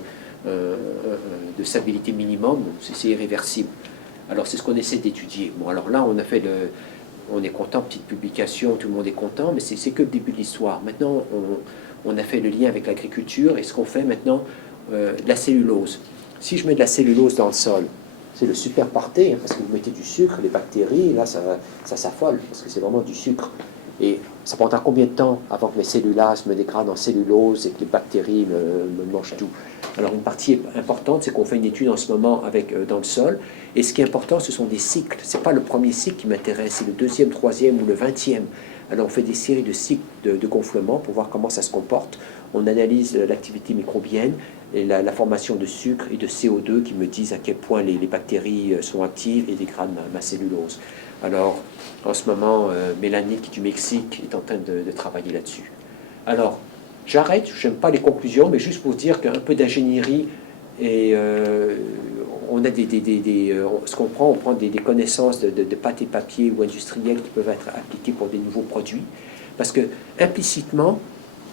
de stabilité minimum, c'est irréversible. Alors c'est ce qu'on essaie d'étudier. Bon, alors là, on est content, petite publication, tout le monde est content, mais c'est que le début de l'histoire. Maintenant, on a fait le lien avec l'agriculture, et ce qu'on fait maintenant, de la cellulose. Si je mets de la cellulose dans le sol, c'est le super parté, parce que vous mettez du sucre, les bactéries, là, ça s'affole, parce que c'est vraiment du sucre. Et ça prendra combien de temps avant que mes cellulas me dégradent en cellulose et que les bactéries me mangent tout? Alors, une partie importante, c'est qu'on fait une étude en ce moment dans le sol. Et ce qui est important, ce sont des cycles. Ce n'est pas le premier cycle qui m'intéresse, c'est le deuxième, troisième ou le 20e. Alors, on fait des séries de cycles de gonflement pour voir comment ça se comporte. On analyse l'activité microbienne et la formation de sucre et de CO2 qui me disent à quel point les bactéries sont actives et dégradent ma cellulose. Alors, en ce moment, Mélanie, qui est du Mexique, est en train de travailler là-dessus. Alors, j'arrête, je n'aime pas les conclusions, mais juste pour dire qu'un peu d'ingénierie, et on a ce qu'on prend, on prend des connaissances de pâte et papier ou industrielles qui peuvent être appliquées pour des nouveaux produits. Parce que, implicitement,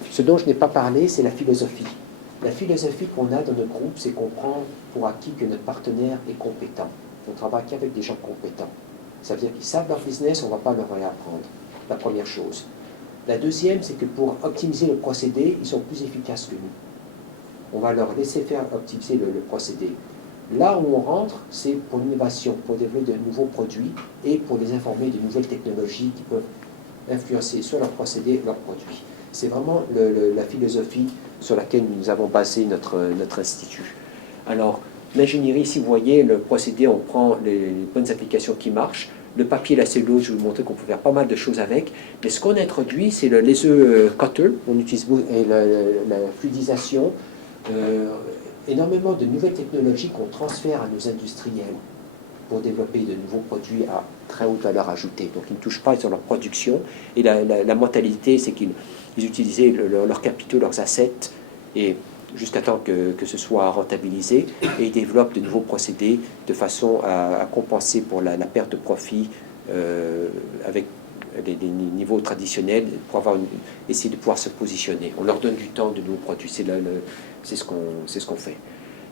ce dont je n'ai pas parlé, c'est la philosophie. La philosophie qu'on a dans notre groupe, c'est qu'on prend pour acquis que notre partenaire est compétent. On travaille qu'avec des gens compétents. Ça veut dire qu'ils savent leur business, on ne va pas leur réapprendre. La première chose. La deuxième, c'est que pour optimiser le procédé, ils sont plus efficaces que nous. On va leur laisser faire optimiser le procédé. Là où on rentre, c'est pour l'innovation, pour développer de nouveaux produits et pour les informer de nouvelles technologies qui peuvent influencer soit leur procédé ou leurs produits. C'est vraiment la philosophie sur laquelle nous avons basé notre institut. Alors, l'ingénierie, si vous voyez, le procédé, on prend les bonnes applications qui marchent. Le papier, la cellulose, je vais vous montrer qu'on peut faire pas mal de choses avec. Mais ce qu'on introduit, c'est les œufs cutter. On utilise la fluidisation, énormément de nouvelles technologies qu'on transfère à nos industriels. pour développer de nouveaux produits à très haute valeur ajoutée. Donc ils ne touchent pas sur leur production. Et la mentalité, c'est qu'ils utilisaient leurs capitaux, leurs assets, et jusqu'à temps que ce soit rentabilisé, et ils développent de nouveaux procédés de façon à compenser pour la perte de profit avec les niveaux traditionnels pour essayer de pouvoir se positionner. On leur donne du temps de nouveaux produits, c'est ce qu'on fait.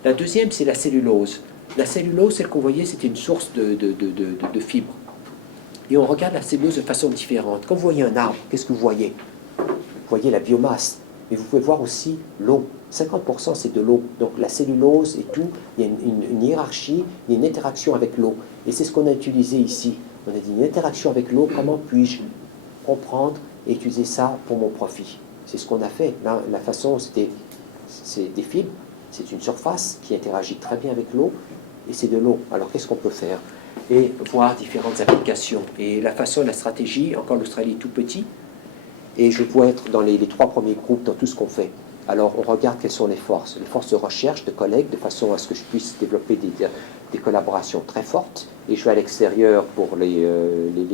La deuxième, c'est la cellulose. La cellulose, celle qu'on voyait, c'était une source de fibres. Et on regarde la cellulose de façon différente. Quand vous voyez un arbre, qu'est-ce que vous voyez? Vous voyez la biomasse, mais vous pouvez voir aussi l'eau. 50% c'est de l'eau. Donc la cellulose et tout, il y a une hiérarchie, il y a une interaction avec l'eau. Et c'est ce qu'on a utilisé ici. On a dit une interaction avec l'eau, comment puis-je comprendre et utiliser ça pour mon profit? C'est ce qu'on a fait. Là, la façon, c'est des fibres, c'est une surface qui interagit très bien avec l'eau, et c'est de l'eau. Alors qu'est-ce qu'on peut faire? Et voir différentes applications. Et la façon, la stratégie, encore l'Australie est tout petit, et je dois être dans les 3 premiers groupes dans tout ce qu'on fait. Alors on regarde quelles sont les forces de recherche, de collègues, de façon à ce que je puisse développer des collaborations très fortes. Et je vais à l'extérieur pour les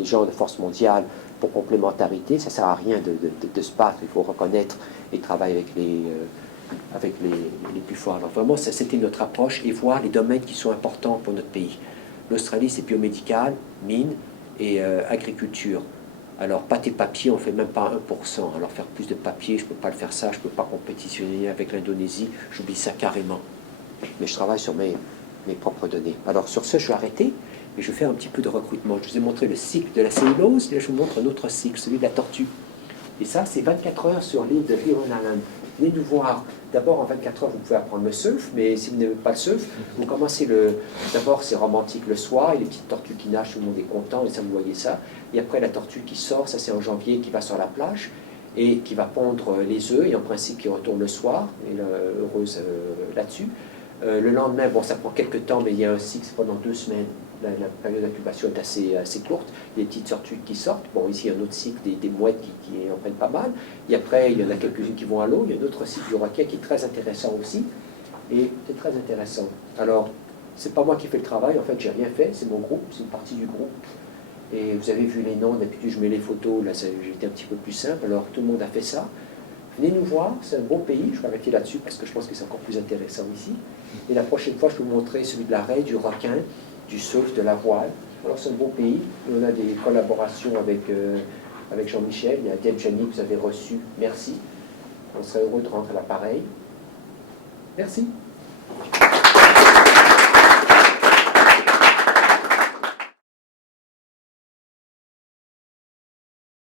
gens de force mondiale pour complémentarité. Ça ne sert à rien de se battre, il faut reconnaître et travailler avec les plus forts. Alors vraiment, c'était notre approche, et voir les domaines qui sont importants pour notre pays. L'Australie, c'est biomédical, mine et agriculture. Alors, pâte et papier, on ne fait même pas 1%. Alors, faire plus de papier, je ne peux pas le faire ça, je ne peux pas compétitionner avec l'Indonésie, j'oublie ça carrément. Mais je travaille sur mes propres données. Alors, sur ce, je vais arrêter, et je vais faire un petit peu de recrutement. Je vous ai montré le cycle de la cellulose, et là, je vous montre un autre cycle, celui de la tortue. Et ça, c'est 24 heures sur l'île de Heron Island. Venez nous voir. D'abord, en 24 heures, vous pouvez apprendre le surf, mais si vous n'aimez pas le surf, vous commencez D'abord, c'est romantique le soir, et les petites tortues qui nagent, tout le monde est content, et ça, vous voyez ça. Et après, la tortue qui sort, ça c'est en janvier, qui va sur la plage, et qui va pondre les œufs, et en principe, qui retourne le soir, et heureuse là-dessus. Le lendemain, bon, ça prend quelques temps, mais il y a un cycle pendant 2 semaines. La période d'incubation est assez courte. Il y a des petites tortues qui sortent. Bon, ici, il y a un autre cycle des mouettes qui en prennent pas mal. Et après, il y en a quelques-unes qui vont à l'eau. Il y a un autre cycle du requin qui est très intéressant aussi. Et c'est très intéressant. Alors, c'est pas moi qui fais le travail. En fait, j'ai rien fait. C'est mon groupe. C'est une partie du groupe. Et vous avez vu les noms. D'habitude, je mets les photos. Là, j'ai été un petit peu plus simple. Alors, tout le monde a fait ça. Venez nous voir. C'est un beau pays. Je vais arrêter là-dessus parce que je pense que c'est encore plus intéressant ici. Et la prochaine fois, je vais vous montrer celui de la raie, du requin, du surf, de la voile. Alors c'est un beau pays. On a des collaborations avec Jean-Michel. Il y a Deb Jani que vous avez reçu. Merci. On serait heureux de rendre l'appareil. Merci.